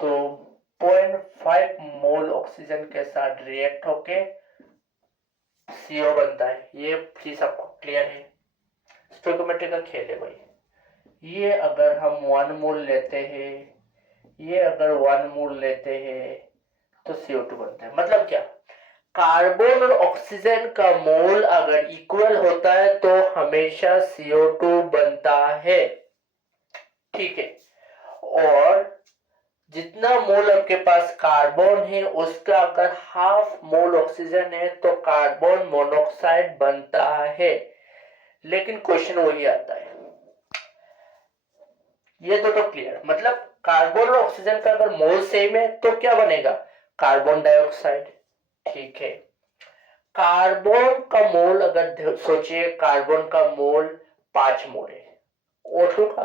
तो 0.5 मोल ऑक्सीजन के साथ रिएक्ट होके CO बनता है। ये चीज आपको क्लियर है, स्टोइकोमेट्री का खेल है भाई। ये अगर हम 1 मोल लेते हैं, ये अगर 1 मोल लेते हैं तो CO2 बनता है। मतलब क्या, कार्बन और ऑक्सीजन का मोल अगर इक्वल होता है तो हमेशा CO2 बनता है, ठीक है। और जितना मोल आपके पास कार्बन है उसका अगर हाफ मोल ऑक्सीजन है तो कार्बन मोनोऑक्साइड बनता है। लेकिन क्वेश्चन वही आता है, ये तो क्लियर, मतलब कार्बन और ऑक्सीजन का अगर मोल सेम है तो क्या बनेगा, कार्बन डाइऑक्साइड, ठीक है। कार्बन का मोल अगर सोचिए, कार्बन का मोल 5 मोल है, O2 का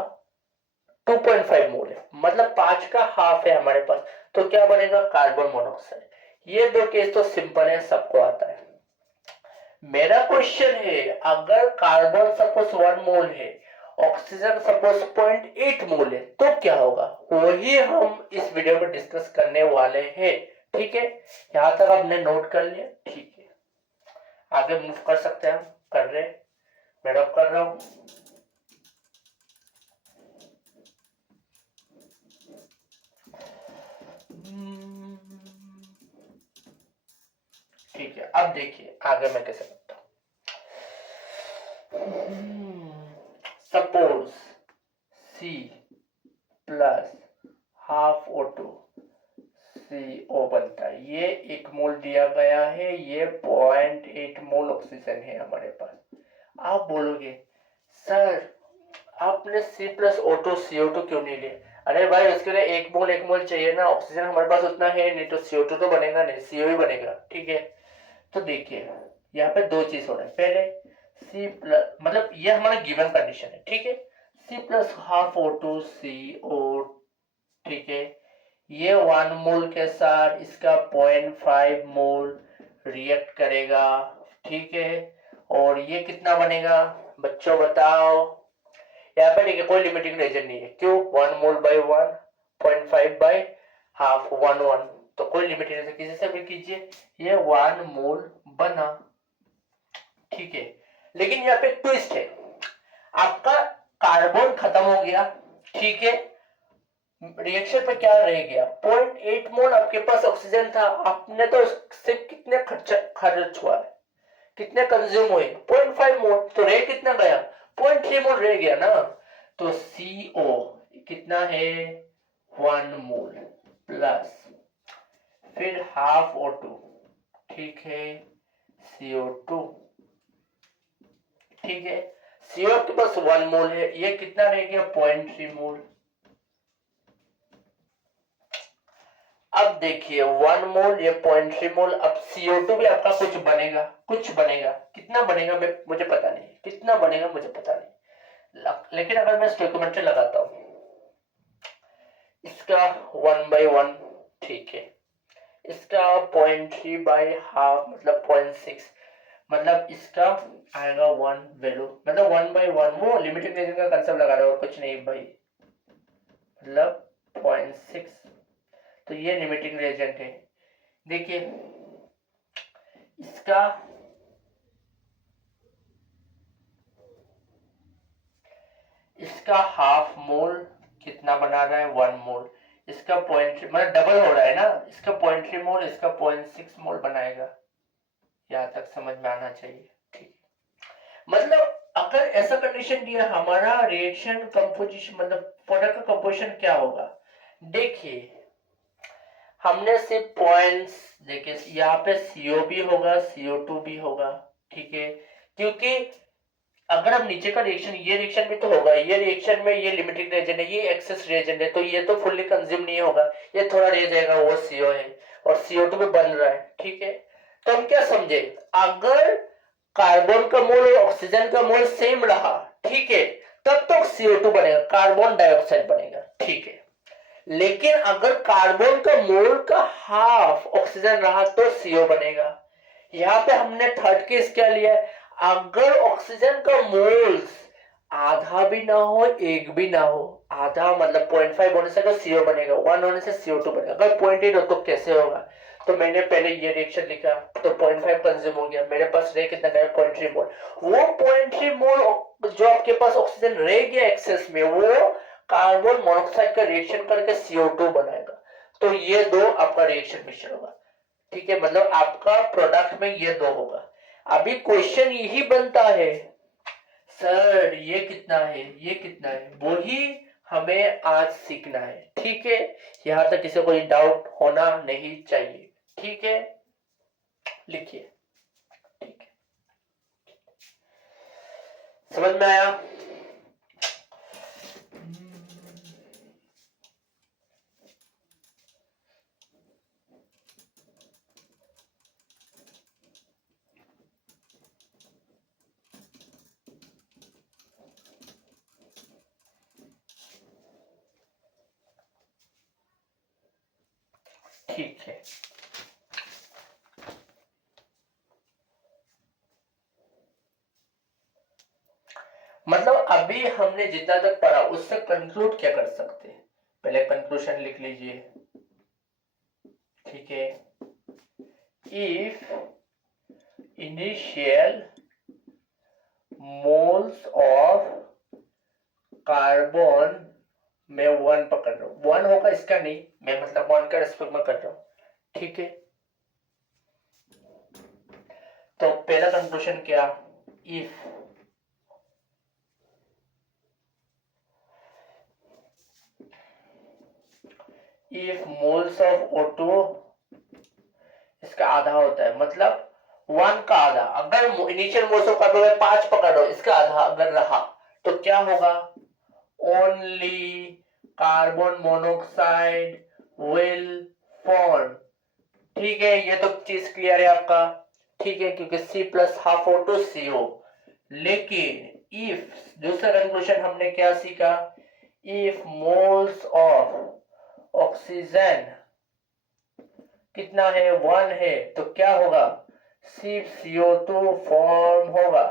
2.5 मोल है, मतलब 5 का हाफ है हमारे पास, तो क्या बनेगा, कार्बन मोनोऑक्साइड। ये दो केस तो सिंपल है, सबको आता है। मेरा क्वेश्चन है, अगर कार्बन सपोज 1 मोल है, ऑक्सीजन सपोज 0.8 मोल है, तो क्या होगा, वही हम इस वीडियो में डिस्कस करने वाले हैं, ठीक है। यहां तक आपने नोट कर लिया, ठीक है। आगे मूव कर सकते हैं, हम कर रहे, मैं कर रहा हूं। ठीक है, अब देखिए आगे मैं कैसे करता हूं। Suppose C plus half O2 CO बनता है। ये 1 मोल दिया गया है, ये 0.8 मोल ऑक्सीजन है हमारे पास। आप बोलोगे सर आपने C प्लस O2 CO2 क्यों नहीं लिया। अरे भाई उसके लिए 1 मोल चाहिए ना, ऑक्सीजन हमारे पास उतना है नहीं, तो CO2 तो बनेगा नहीं, CO ही बनेगा, ठीक है। तो देखिए यहाँ पे दो चीज हो रहा है, पहले C प्लस, मतलब ये हमारा गिवन कंडीशन है, ठीक है। C plus half O2 CO, ठीक है। ये 1 मोल के साथ इसका 0.5 मोल रिएक्ट करेगा, ठीक है। और ये कितना बनेगा बच्चों बताओ। यहाँ पे देखिए कोई लिमिटिंग रीजन नहीं है, क्यों, 1 मोल बाई 1, 0.5 बाई हाफ, 1 तो कोई लिमिटिंग रीजन, किसी से भी कीजिए, ये 1 मोल बना, ठीक है। लेकिन यहाँ पे ट्विस्ट है, आपका कार्बन खत्म हो गया, ठीक है। रिएक्शन पे क्या रह गया, 0.8 मोल आपके पास ऑक्सीजन था, आपने तो उससे कितने खर्च हुआ है, कितने कंज्यूम हुए, 0.5 मोल, तो रह कितना गया, 0.3 मोल रह गया ना। तो CO कितना है, 1 मोल प्लस फिर हाफ O2, ठीक है, CO2, ठीक है। CO के पास 1 मोल है, ये कितना रह गया, 0.3 मोल। अब देखिए 1 मोल, ये 0.3 मोल, अब CO2 भी आपका कुछ बनेगा, कितना बनेगा मुझे पता नहीं, कितना बनेगा मुझे पता नहीं। लेकिन अगर मैं स्टोइकोमेट्री लगाता हूं, इसका 1/1, ठीक है, इसका 0.3 बाई हाफ मतलब 0.6, मतलब इसका आएगा 1 वैल्यू, मतलब 1/1, वो लिमिटिंग रीजन का कंसेप्ट लगा रहा है और कुछ नहीं भाई, मतलब 0.6, तो ये लिमिटिंग रिएजेंट है। देखिए इसका हाफ मोल कितना बना रहा है, 1 मोल, इसका 0.3 मतलब डबल हो रहा है ना, इसका 0.3 मोल, इसका 0.6 मोल बनाएगा। यहां तक समझ में आना चाहिए, ठीक। मतलब अगर ऐसा कंडीशन दिया, हमारा रिएक्शन कंपोजिशन मतलब प्रोडक्ट का कंपोजिशन क्या होगा, देखिए हमने सिर्फ पॉइंट्स देखे, यहाँ पे CO भी होगा, CO2 भी होगा, ठीक है। क्योंकि अगर हम नीचे का रिएक्शन, ये रिएक्शन भी तो होगा, ये रिएक्शन में ये लिमिटिंग रिएजेंट है, ये एक्सेस रिएजेंट है, तो ये तो फुल्ली कंज्यूम नहीं होगा, ये थोड़ा रह जाएगा, वो CO है और CO2 भी बन रहा है, ठीक है। तो हम क्या समझे, अगर कार्बन का मोल और ऑक्सीजन का मोल सेम रहा, ठीक है, तब तो CO2 बनेगा, कार्बन डाइऑक्साइड बनेगा, ठीक है। लेकिन अगर कार्बन का मोल का हाफ ऑक्सीजन रहा तो CO बनेगा। यहाँ पे हमने थर्ड केस क्या लिया है, अगर ऑक्सीजन का मोल्स आधा भी ना हो एक भी ना हो, आधा मतलब 0.5 होने से तो CO बनेगा, 1 होने से CO2 बनेगा। अगर 0.8 हो तो कैसे होगा, तो मैंने पहले ये रिएक्शन लिखा तो 0.5 कंज्यूम हो गया, मेरे पास रह कितना गया 0.3 मोल। वो 0.3 मोल जो आपके पास ऑक्सीजन रह गया एक्सेस में, वो कार्बन मोनोऑक्साइड का रिएक्शन करके CO2 बनाएगा। तो ये दो आपका रिएक्शन मिश्रण होगा, ठीक है, मतलब आपका प्रोडक्ट में ये दो होगा। अभी क्वेश्चन यही बनता है, सर ये कितना है ये कितना है, वही हमें आज सीखना है, ठीक है। यहां तक किसी को कोई डाउट होना नहीं चाहिए, ठीक है, लिखिए, ठीक है, समझ में आया। ठीक है, मतलब अभी हमने जितना तक पढ़ा उससे कंक्लूड क्या कर सकते हैं, पहले कंक्लूजन लिख लीजिए, ठीक है। If initial moles of carbon मैं 1 पकड़ रहा हूं, 1 होगा इसका नहीं, मैं मतलब 1 का रेस्पेक्ट में कर रहा हूं, ठीक है। तो पहला कंक्लूजन क्या, इफ मोल्स ऑफ O2 इसका आधा होता है, मतलब 1 का आधा, अगर इनिशियल मोल्स ऑफ कार्बन में 5 पकड़ो, इसका आधा अगर रहा तो क्या होगा, only carbon monoxide will form, ठीक है। ये तो चीज क्लियर है आपका, ठीक है, क्योंकि C plus half O2 CO। लेकिन इफ दूसरा कंक्लूजन हमने क्या सीखा, इफ मोल्स ऑफ ऑक्सीजन कितना है 1 है, तो क्या होगा, सिर्फ CO2 फॉर्म होगा,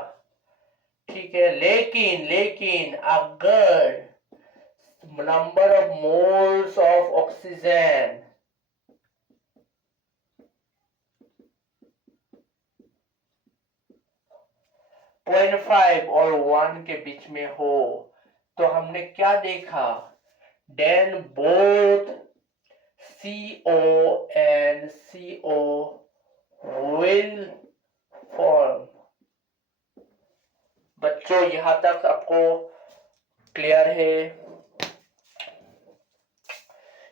ठीक है। लेकिन अगर number of moles of oxygen 0.5 और 1 के बीच में हो, तो हमने क्या देखा, then both CO and CO will form। बच्चों यहां तक आपको क्लियर है,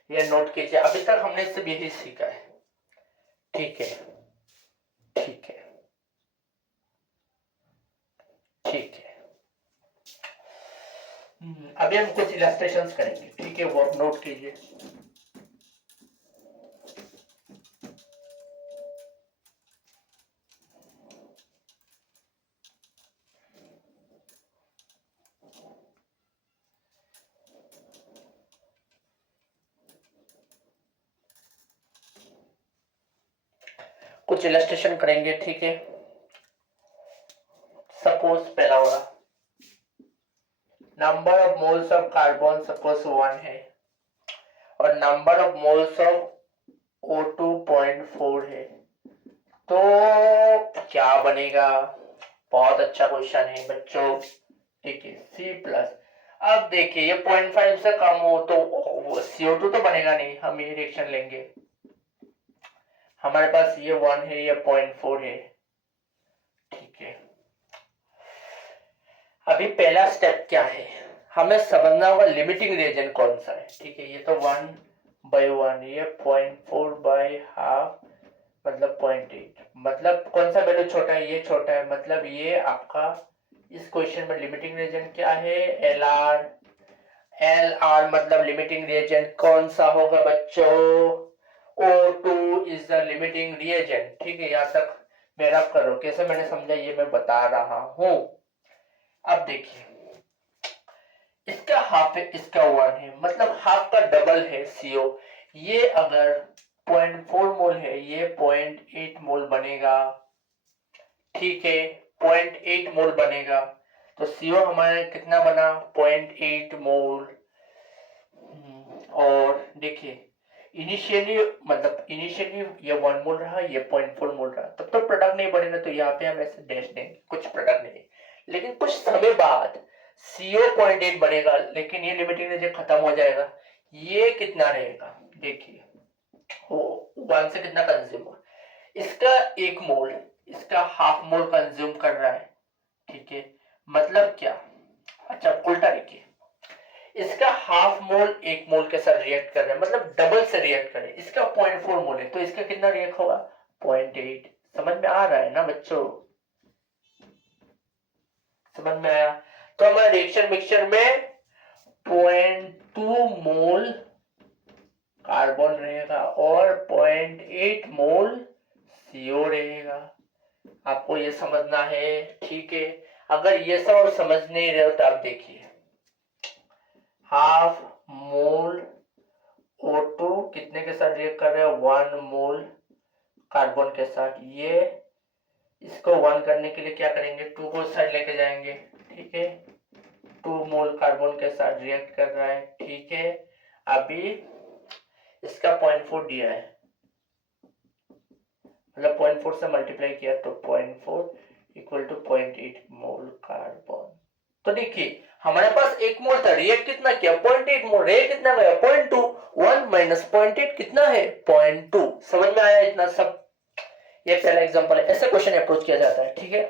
ये नोट कीजिए, अभी तक हमने सिर्फ यही सीखा है, ठीक है, ठीक है, ठीक है। अभी हम कुछ इलस्ट्रेशंस करेंगे, ठीक है, वो आप नोट कीजिए। कुछ इलस्ट्रेशन करेंगे, ठीक है। सपोज पहला हो रहा, number of moles of carbon suppose 1 है और number of moles of O2 0.4 है, तो क्या बनेगा, बहुत अच्छा क्वेश्चन है बच्चों, ठीक है। C प्लस, अब देखिए ये 0.5 से कम हो तो CO2 तो बनेगा नहीं, हम ये रिएक्शन लेंगे, हमारे पास ये 1 है ये 0.4 है, ठीक है। अभी पहला स्टेप क्या है, हमें समझना होगा लिमिटिंग रिएजेंट कौन सा है, ठीक है। ये तो 1/1, ये 0.4 बाई हाफ मतलब 0.8, मतलब कौन सा वैल्यू छोटा है, ये छोटा है, मतलब ये आपका इस क्वेश्चन में लिमिटिंग रिएजेंट क्या है, LR मतलब लिमिटिंग रिएजेंट कौन सा होगा बच्चों, O2 is the limiting reagent. ठीक है, यहाँ तक मेरा करो, कैसे मैंने समझा ये मैं बता रहा हूं। अब देखिए, इसका हाफ है, इसका 1 है, मतलब हाफ का डबल है CO। ये अगर 0.4 मोल है, ये 0.8 मोल बनेगा। ठीक है, 0.8 मोल बनेगा, तो CO हमारे कितना बना, 0.8 मोल। और देखिए इनिशियली, मतलब इनिशियली ये 1 मोल रहा, ये 0.4 मोल रहा, तब तो प्रोडक्ट नहीं बनेगा, तो यहाँ पे हम ऐसे डैश देंगे, कुछ प्रोडक्ट नहीं। लेकिन कुछ समय बाद CO 0.8 बनेगा, लेकिन ये लिमिटिंग रेंज खत्म हो जाएगा। ये कितना रहेगा, देखिए वो 1 से कितना कंज्यूम हुआ, इसका 1 मोल, इसका हाफ मोल कंज्यूम कर रहा है। ठीक है, मतलब क्या, अच्छा उल्टा देखिए, इसका हाफ मोल 1 मोल के साथ रिएक्ट कर रहा है, मतलब डबल से रिएक्ट करे। इसका 0.4 मोल है, तो इसका कितना रिएक्ट होगा, 0.8। समझ में आ रहा है ना बच्चों, समझ में आया। तो हमारा रिएक्शन मिक्सचर में 0.2 मोल कार्बन रहेगा और 0.8 मोल CO रहेगा। आपको ये समझना है। ठीक है, अगर ये सब समझ नहीं रहे हो तो आप देखिए, हाफ मोल O2 कितने के साथ रिएक्ट कर रहे हैं, 1 मोल कार्बन के साथ। ये इसको 1 करने के लिए क्या करेंगे, 2 को साइड लेके जाएंगे। ठीक है, 2 मोल कार्बन के साथ रिएक्ट कर रहा है। ठीक है, अभी इसका 0.4 दिया है, मतलब 0.4 से मल्टीप्लाई किया तो 0.4 इक्वल टू 0.8 मोल कार्बन। तो देखिए हमारे पास 1 मोल था, रिएक्ट कितना किया, 0.8 मोल, रिएक्ट कितना गया, 0.2, 1 माइनस 0.8 कितना है, 0.2। समझ में आया इतना सब। ये पहला एग्जांपल है, ऐसे क्वेश्चन अप्रोच किया जाता है। ठीक है,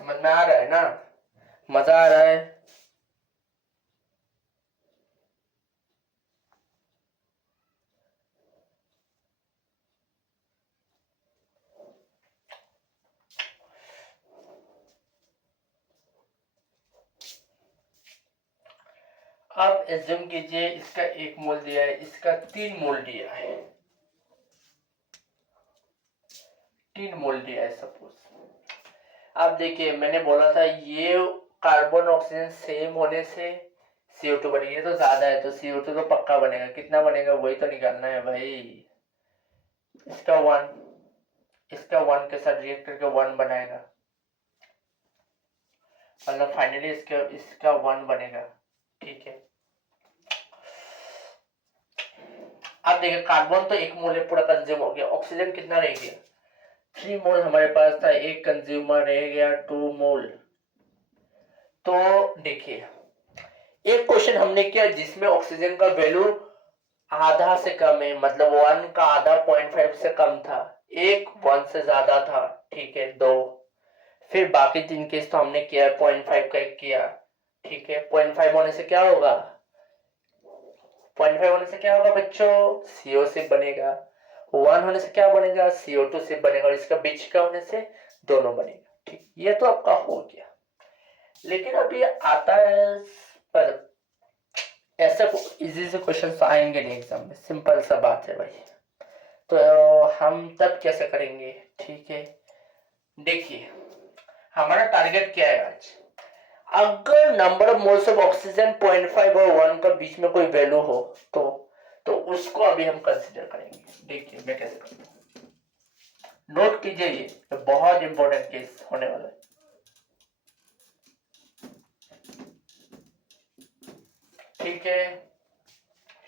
समझ में आ रहा है ना, मजा आ रहा है। अब एज्यूम कीजिए इसका 1 मोल दिया है, इसका 3 मोल दिया है, 3 मोल दिया है सपोज। अब देखिए मैंने बोला था ये कार्बन ऑक्सीजन सेम होने से CO2 बनेगा, ये तो ज्यादा है तो CO2 तो पक्का बनेगा, कितना बनेगा वही तो निकालना है भाई। इसका 1, इसका 1 के साथ रिएक्ट करके 1 बनाएगा, मतलब फाइनली इसका 1 बनेगा। ठीक है, अब देखिए कार्बन तो 1 मोल है, पूरा कंज्यूम हो गया। ऑक्सीजन कितना रह गया, 3 मोल हमारे पास था, एक कंज्यूमर रह गया 2 मोल। तो देखिए एक क्वेश्चन हमने किया जिसमें ऑक्सीजन का वैल्यू आधा से कम है, मतलब 1 का आधा 0.5 से कम था, एक 1 से ज्यादा था। ठीक है, 2, फिर बाकी 3 केस तो हमने किया, 0.5 का एक किया। ठीक है, 0.5 होने से क्या होगा, 0.5 होने से क्या होगा बच्चों, CO से बनेगा। 1 होने से क्या बनेगा, CO2 से बनेगा, और इसका बीच का होने से दोनों बनेगा। ठीक, ये तो आपका हो गया। लेकिन अभी आता है, पर ऐसे इजी से क्वेश्चन आएंगे नहीं एग्जाम में, सिंपल सा बात है भाई। तो हम तब कैसे करेंगे। ठीक है, देखिए हमारा टारगेट क्या है आज, अगर number of moles of oxygen 0.5 और 1 का बीच में कोई वैल्यू हो तो उसको अभी हम कंसीडर करेंगे। देखिए मैं कैसे करता हूँ, नोट कीजिए, ये बहुत इंपॉर्टेंट केस होने वाला है। ठीक है,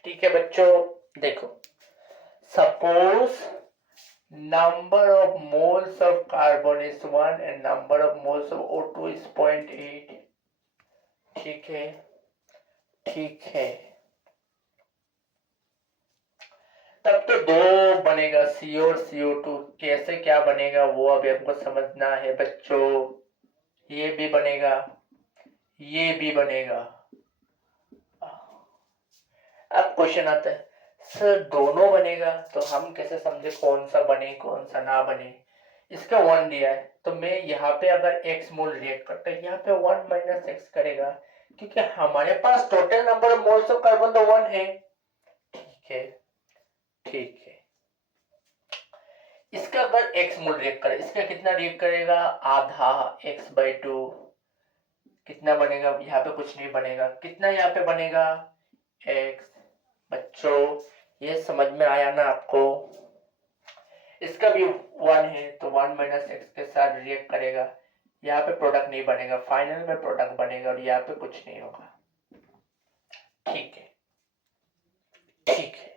ठीक है बच्चों, देखो suppose number of moles of carbon is 1 and number of moles of O2 is 0.8। ठीक है, ठीक है, तब तो दो बनेगा, CO और CO2। कैसे क्या बनेगा वो अभी हमको समझना है बच्चों। ये भी बनेगा, ये भी बनेगा। अब क्वेश्चन आता है सर दोनों बनेगा तो हम कैसे समझे कौन सा बने कौन सा ना बने। इसका 1 दिया है तो मैं यहाँ पे अगर x मोल रिएक्ट करता है यहाँ पे 1 माइनस एक्स करेगा, क्योंकि हमारे पास total number of moles of carbon तो 1 है। ठीक है, ठीक है। इसका अगर x मोल रिएक्ट करे, इसका कितना रिएक्ट करेगा, आधा x/2। कितना बनेगा, यहाँ पे कुछ नहीं बनेगा। कितना यहाँ पे बनेगा, x। बच्चों ये समझ में आया ना आपको। इसका भी 1 है तो 1 माइनस एक्स के साथ रिएक्ट करेगा। यहाँ पे प्रोडक्ट नहीं बनेगा, फाइनल में प्रोडक्ट बनेगा और यहाँ पे कुछ नहीं होगा। ठीक है, ठीक है।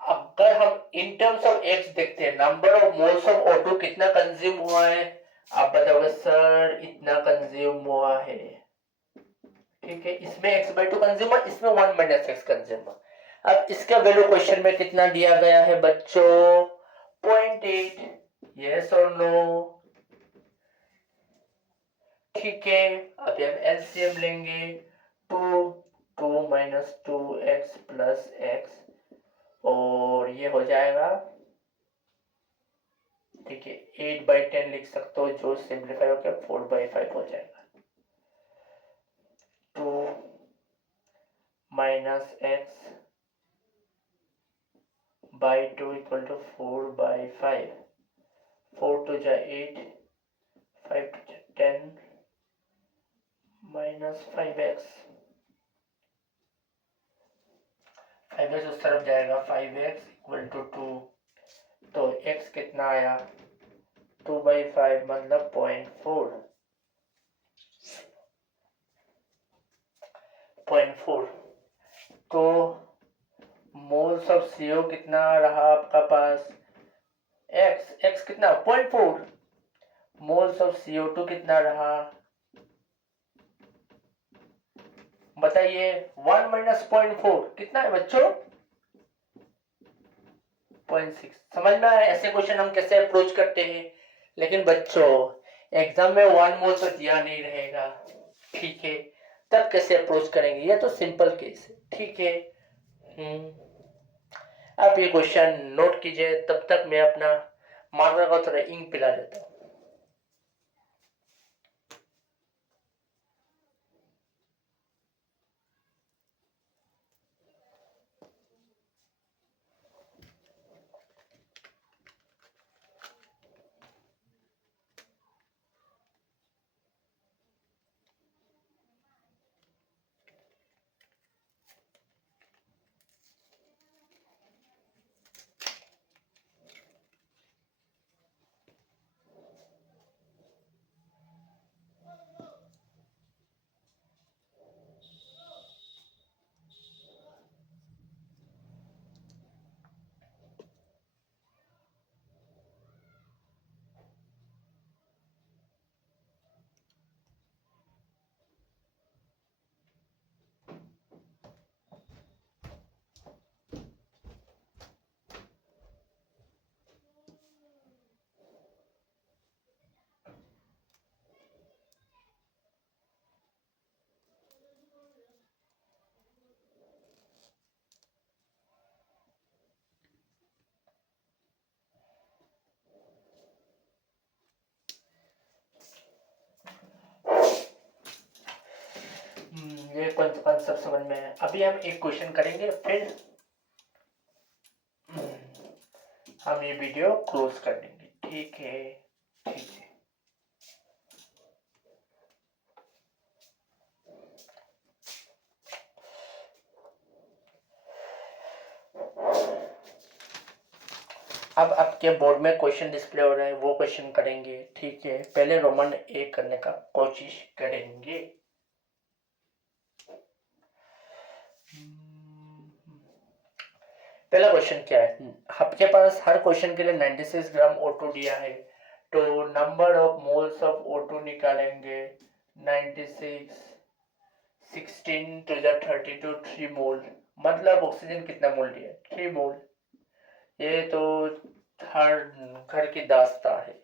अगर हम इन टर्म्स ऑफ एक्स देखते हैं, number of moles of O2 कितना कंज्यूम हुआ है, आप बताओगे सर इतना कंज्यूम हुआ है। ठीक है, इसमें x/2 कंज्यूम है, इसमें 1 माइनस एक्स कंज्यूम है। अब इसका वैल्यू क्वेश्चन में कितना दिया गया है बच्चों, 0.8। यस और नो। ठीक है, अभी हम एलसीएम लेंगे। 2 माइनस 2x प्लस एक्स और ये हो जाएगा, ठीक है, 8/10 लिख सकते हो, जो सिंप्लीफाई होकर 4/5 हो जाएगा। 2 minus x by 2 equal to 4/5। 4 to 8, 5 to 10 minus 5x। 5x उस तरफ जाएगा, 5x इक्वल टू 2। तो x कितना आया, 2/5 मतलब 0.4। 0.4। तो मोल्स ऑफ CO कितना रहा आपका पास, x कितना 0.4। मोल्स ऑफ CO2 कितना रहा बताइए, 1 माइनस 0.4 कितना है बच्चों, 0.6। समझ में आया ऐसे क्वेश्चन हम कैसे अप्रोच करते हैं। लेकिन बच्चों एग्जाम में 1 मोल तो दिया नहीं रहेगा, ठीक है, तब कैसे अप्रोच करेंगे, ये तो सिंपल केस है। ठीक है, आप ये क्वेश्चन नोट कीजिए, तब तक मैं अपना मार्कर को थोड़ा इंक पिला देता हूँ। ये कॉन्सेप्ट समझ में है। अभी हम एक क्वेश्चन करेंगे, फिर हम ये वीडियो क्लोज कर देंगे। ठीक है, ठीक है। अब आपके बोर्ड में क्वेश्चन डिस्प्ले हो रहा है, वो क्वेश्चन करेंगे। ठीक है, पहले रोमन 1 करने का कोशिश करेंगे। पहला क्वेश्चन क्या है, आपके पास हर क्वेश्चन के लिए 96 ग्राम O2 दिया है, तो number of moles of O2 निकालेंगे 96 16 टू द 32 3 मोल, मतलब ऑक्सीजन कितना मोल लिया, 3 मोल। ये तो हर घर की दास्तां है।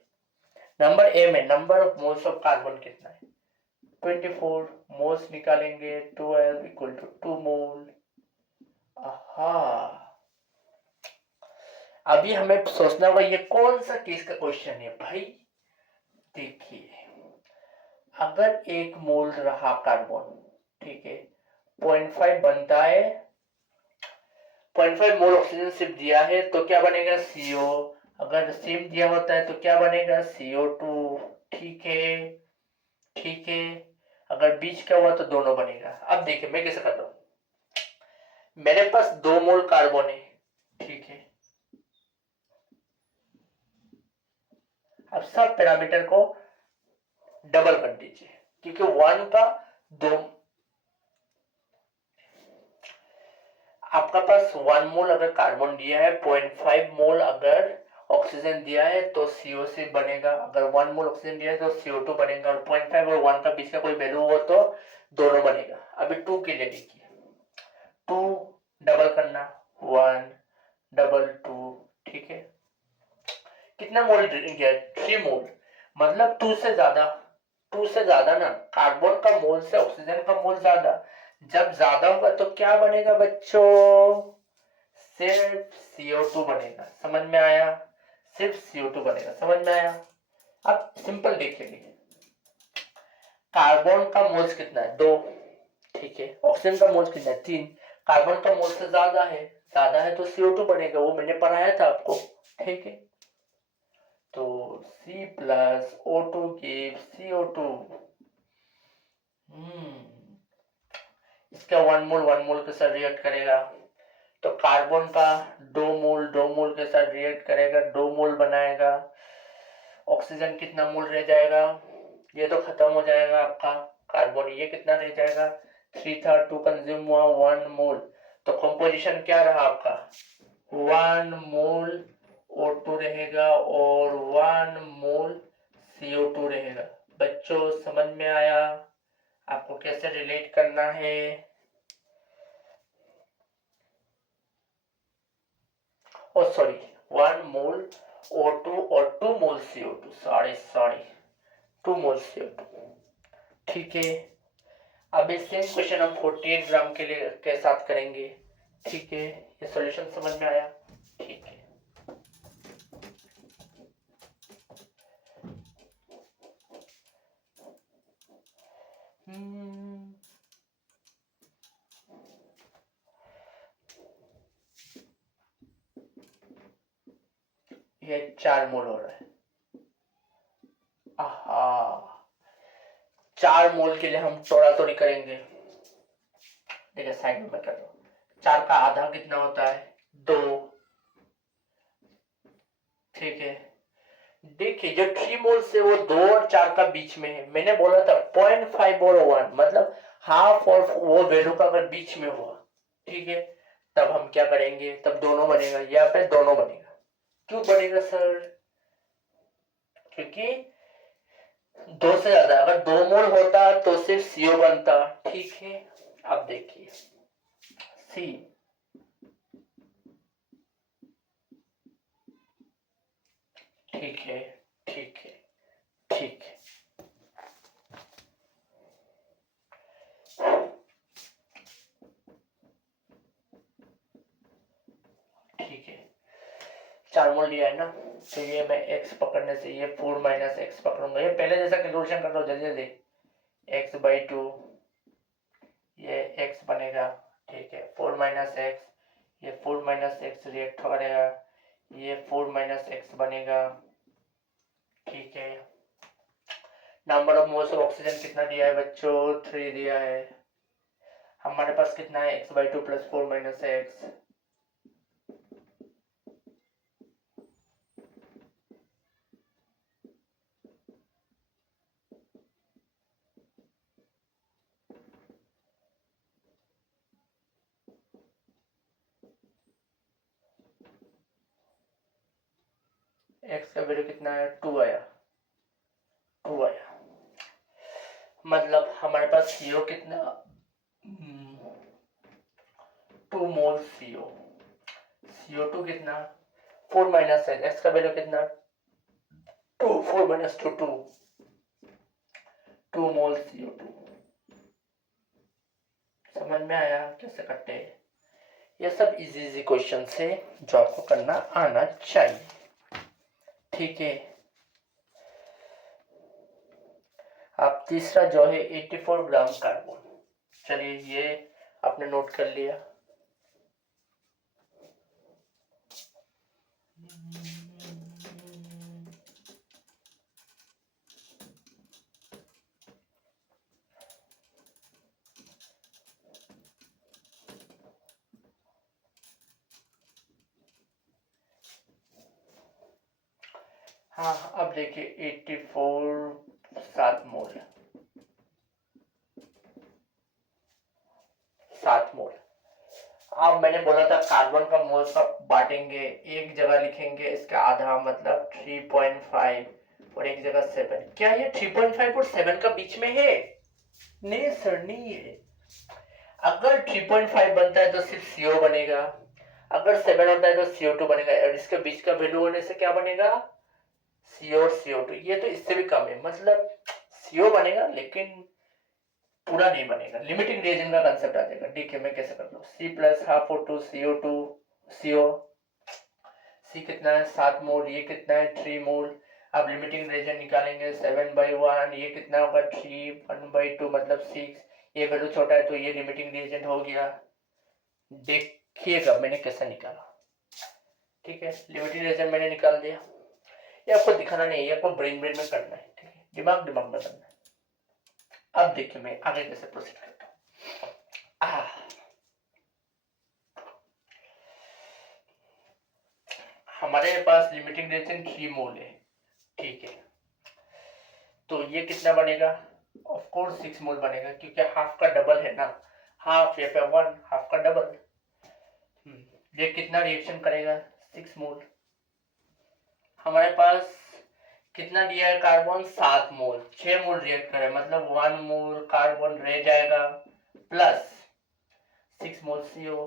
नंबर ए में number of moles of carbon कितना है, 24 मोल्स निकालेंगे, 12 इक्वल टू 2 मोल। अभी हमें सोचना होगा ये कौन सा केस का क्वेश्चन है भाई। देखिए, अगर 1 मोल रहा कार्बन, ठीक है, 0.5 बनता है, 0.5 मोल ऑक्सीजन सिर्फ दिया है तो क्या बनेगा, CO। अगर सेम दिया होता है तो क्या बनेगा, CO2। ठीक है, ठीक है। अगर बीच का हुआ तो दोनों बनेगा। अब देखिए मैं कैसे करता हूं, मेरे पास 2 मोल कार्बन है, ठीक है। अब सब पैरामीटर को डबल कर दीजिए, क्योंकि 1 का 2, आपका पास 1 मोल अगर कार्बन दिया है, 0.5 मोल अगर ऑक्सीजन दिया है तो CO से बनेगा। अगर 1 मोल ऑक्सीजन दिया है तो CO2 बनेगा, और 0.5 और 1 का बीच का कोई वैल्यू हो तो दोनों बनेगा। अभी 2 के लिए देखिए, 2 डबल करना, 1 डबल 2, ठीक है। कितना मोल गया, 3 मोल, मतलब 2 से ज्यादा, 2 से ज्यादा ना, कार्बन का मोल से ऑक्सीजन का मोल ज्यादा। जब ज्यादा होगा तो क्या बनेगा बच्चों, सिर्फ CO2 बनेगा। समझ में आया, सिर्फ CO2 बनेगा, समझ में आया। अब सिंपल देखेंगे, कार्बन का मोल्स कितना है, 2, ठीक है। ऑक्सीजन का मोल्स कितना है, 3। कार्बन का मोल से ज्यादा है तो CO2 बनेगा, वो मैंने पढ़ाया था आपको, ठीक है। तो C plus O2 give CO2। इसका 1 मोल के साथ रिएक्ट करेगा तो कार्बन का 2 मोल के साथ रिएक्ट करेगा, 2 मोल बनाएगा। ऑक्सीजन कितना मोल रह जाएगा, ये तो खत्म हो जाएगा आपका कार्बन। ये कितना रह जाएगा, 3 था, 2 कंज्यूम हुआ, 1 मोल। तो कंपोजिशन क्या रहा आपका, 1 मोल O2 रहेगा और 1 मोल CO2 रहेगा। बच्चों समझ में आया आपको कैसे रिलेट करना है। ओ सॉरी, 1 मोल O2 और 2 मोल CO2, सॉरी 2 मोल CO2, ठीक है। अब इस सेम क्वेश्चन हम 48 ग्राम के लिए के साथ करेंगे, ठीक है। ये सॉल्यूशन समझ में आया, ठीक है। ये 4 मोल हो रहा है। 4 मोल के लिए हम तोड़ा तोड़ी करेंगे, देखिए साइड में कर रहा हूं। 4 का आधा कितना होता है, 2, ठीक है। देखिए जो 3 मोल से वो 2 और 4 का बीच में है, मैंने बोला था 0.5 और 1, मतलब हाफ और वो वैल्यू का अगर बीच में हुआ, ठीक है, तब हम क्या करेंगे, तब दोनों बनेगा। यहाँ पे दोनों बनेगा, क्यों बनेगा सर, क्योंकि 2 से ज्यादा, अगर 2 मोल होता तो सिर्फ CO बनता, ठीक है। अब देखिए C, ठीक है, ठीक है, ठीक है। ठीक है, 4 मोल लिया है ना, तो ये मैं x पकड़ने से ये 4 माइनस एक्स पकड़ूंगा। ये पहले जैसा कैलकुलेशन कर लो जल्दी जल्दी, x/2, ये x बनेगा, ठीक है। 4 माइनस एक्स, ये 4 माइनस एक्स रिएक्ट करेगा, ये 4 माइनस एक्स बनेगा, ठीक है। Number of moles of oxygen कितना दिया है बच्चों, 3 दिया है। हमारे पास कितना है, x/2 plus 4 minus x, x का वैल्यू कितना है, 2 आया, 2 आया। मतलब हमारे पास CO कितना, 2 मोल CO, CO2 कितना 4 माइनस है, x का वैल्यू कितना 2, 4 माइनस 2 2 मोल CO2। समझ में आया कैसे करते हैं? ये सब इजी क्वेश्चन है जो आपको करना आना चाहिए, ठीक है। आप तीसरा जो है 84 ग्राम कार्बन, चलिए ये आपने नोट कर लिया। हाँ अब देखिए 84 7 मोल, 7 मोल। अब मैंने बोला था कार्बन का मोल्स का बांटेंगे, एक जगह लिखेंगे इसका आधा मतलब 3.5 और एक जगह 7। क्या ये 3.5 और 7 का बीच में है? नहीं सर नहीं है। अगर 3.5 बनता है तो सिर्फ CO बनेगा, अगर 7 होता है तो CO2 बनेगा, और इसके बीच का वैल्यू होने से क्या बनेगा CO और CO2। ये तो इससे भी कम है, मतलब CO बनेगा लेकिन पूरा नहीं बनेगा, लिमिटिंग रिएजेंट का कंसेप्ट आ जाएगा। देखिए मैं कैसे करता हूँ, C plus half O2 CO2 CO, C कितना है 7 मोल, ये कितना है 3 मोल। अब लिमिटिंग रिएजेंट निकालेंगे 7/1, ये कितना होगा 3, 1/2 मतलब 6, ये वैल्यू छोटा है तो ये लिमिटिंग रिएजेंट हो गया। देखिएगा मैंने कैसे निकाला, ठीक है। लिमिटिंग रिएजेंट मैंने निकाल दिया, ये आपको दिखाना नहीं है, आपको ब्रेन में करना है, ठीक है, दिमाग में करना है। अब देखिए मैं आगे कैसे प्रोसीड करता हूँ। हमारे पास लिमिटिंग रिएजेंट 3 मोल है, ठीक है, तो ये कितना बनेगा ऑफ कोर्स 6 मोल बनेगा, क्योंकि हाफ का डबल है ना, हाफ या फिर 1 हाफ का डबल। ये कितना रिएक्शन करेगा 6 मोल। हमारे पास कितना दिया है कार्बन 7 मोल, 6 मोल रिएक्ट करे मतलब 1 मोल कार्बन रह जाएगा प्लस 6 मोल CO,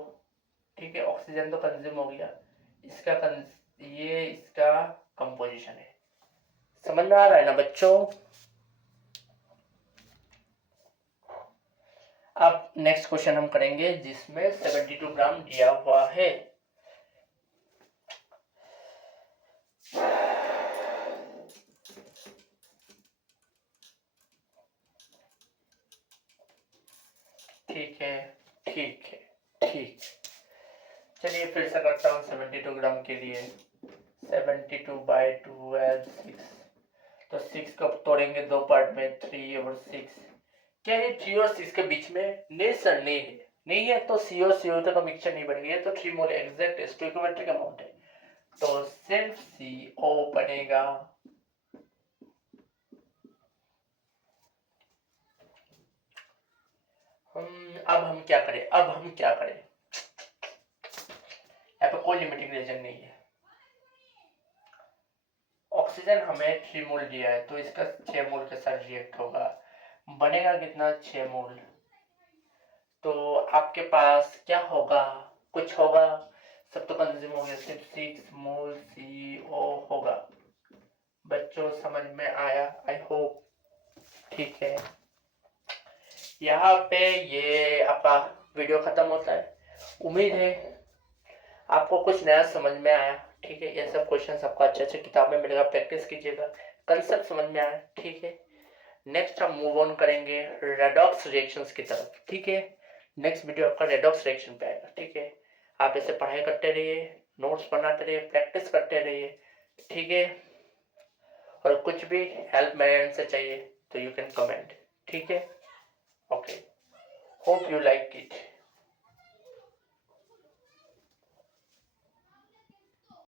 ठीक है। ऑक्सीजन तो कंज्यूम हो गया, ये इसका कंपोजिशन है। समझ में आ रहा है ना बच्चों? अब नेक्स्ट क्वेश्चन हम करेंगे जिसमें 72 ग्राम दिया हुआ है। ठीक है ठीक है ठीक, चलिए फिर से करता हूँ 72 ग्राम के लिए। 72/12 6, तो 6 को तोड़ेंगे दो पार्ट में, 3 और 6। क्या ये 3 और 6 के बीच में? नहीं सर नहीं है, नहीं है तो CO CO का मिक्सचर नहीं बनेगा, ये तो 3 मोल एग्जैक्ट स्टोइकोमेट्रिक अमाउंट है, तो सिर्फ CO बनेगा। अब हम क्या करें, यहाँ पे कोई लिमिटिंग रीजन नहीं है। ऑक्सीजन हमें 3 मोल दिया है तो इसका 6 मोल के साथ रिएक्ट होगा, बनेगा कितना 6 मोल। तो आपके पास क्या होगा, कुछ होगा, सब तो कंज्यूम हो गया, सिर्फ 6 मोल CO होगा। बच्चों समझ में आया आई होप, ठीक है। यहाँ पे ये आपका वीडियो खत्म होता है। उम्मीद है आपको कुछ नया समझ में आया, ठीक है। ये सब क्वेश्चन आपको अच्छे किताब में मिलेगा, प्रैक्टिस कीजिएगा, कंसेप्ट समझ में आया, ठीक है। नेक्स्ट हम मूव ऑन करेंगे रेडॉक्स रिएक्शंस की तरफ, ठीक है। नेक्स्ट वीडियो आपका रेडॉक्स रिएक्शन पे आएगा, ठीक है। आप ऐसे पढ़ाई करते रहिए, नोट्स बनाते रहिए, प्रैक्टिस करते रहिए, ठीक है। और कुछ भी हेल्प मेरे एंड से चाहिए तो यू कैन कमेंट, ठीक है। Okay, hope you like it.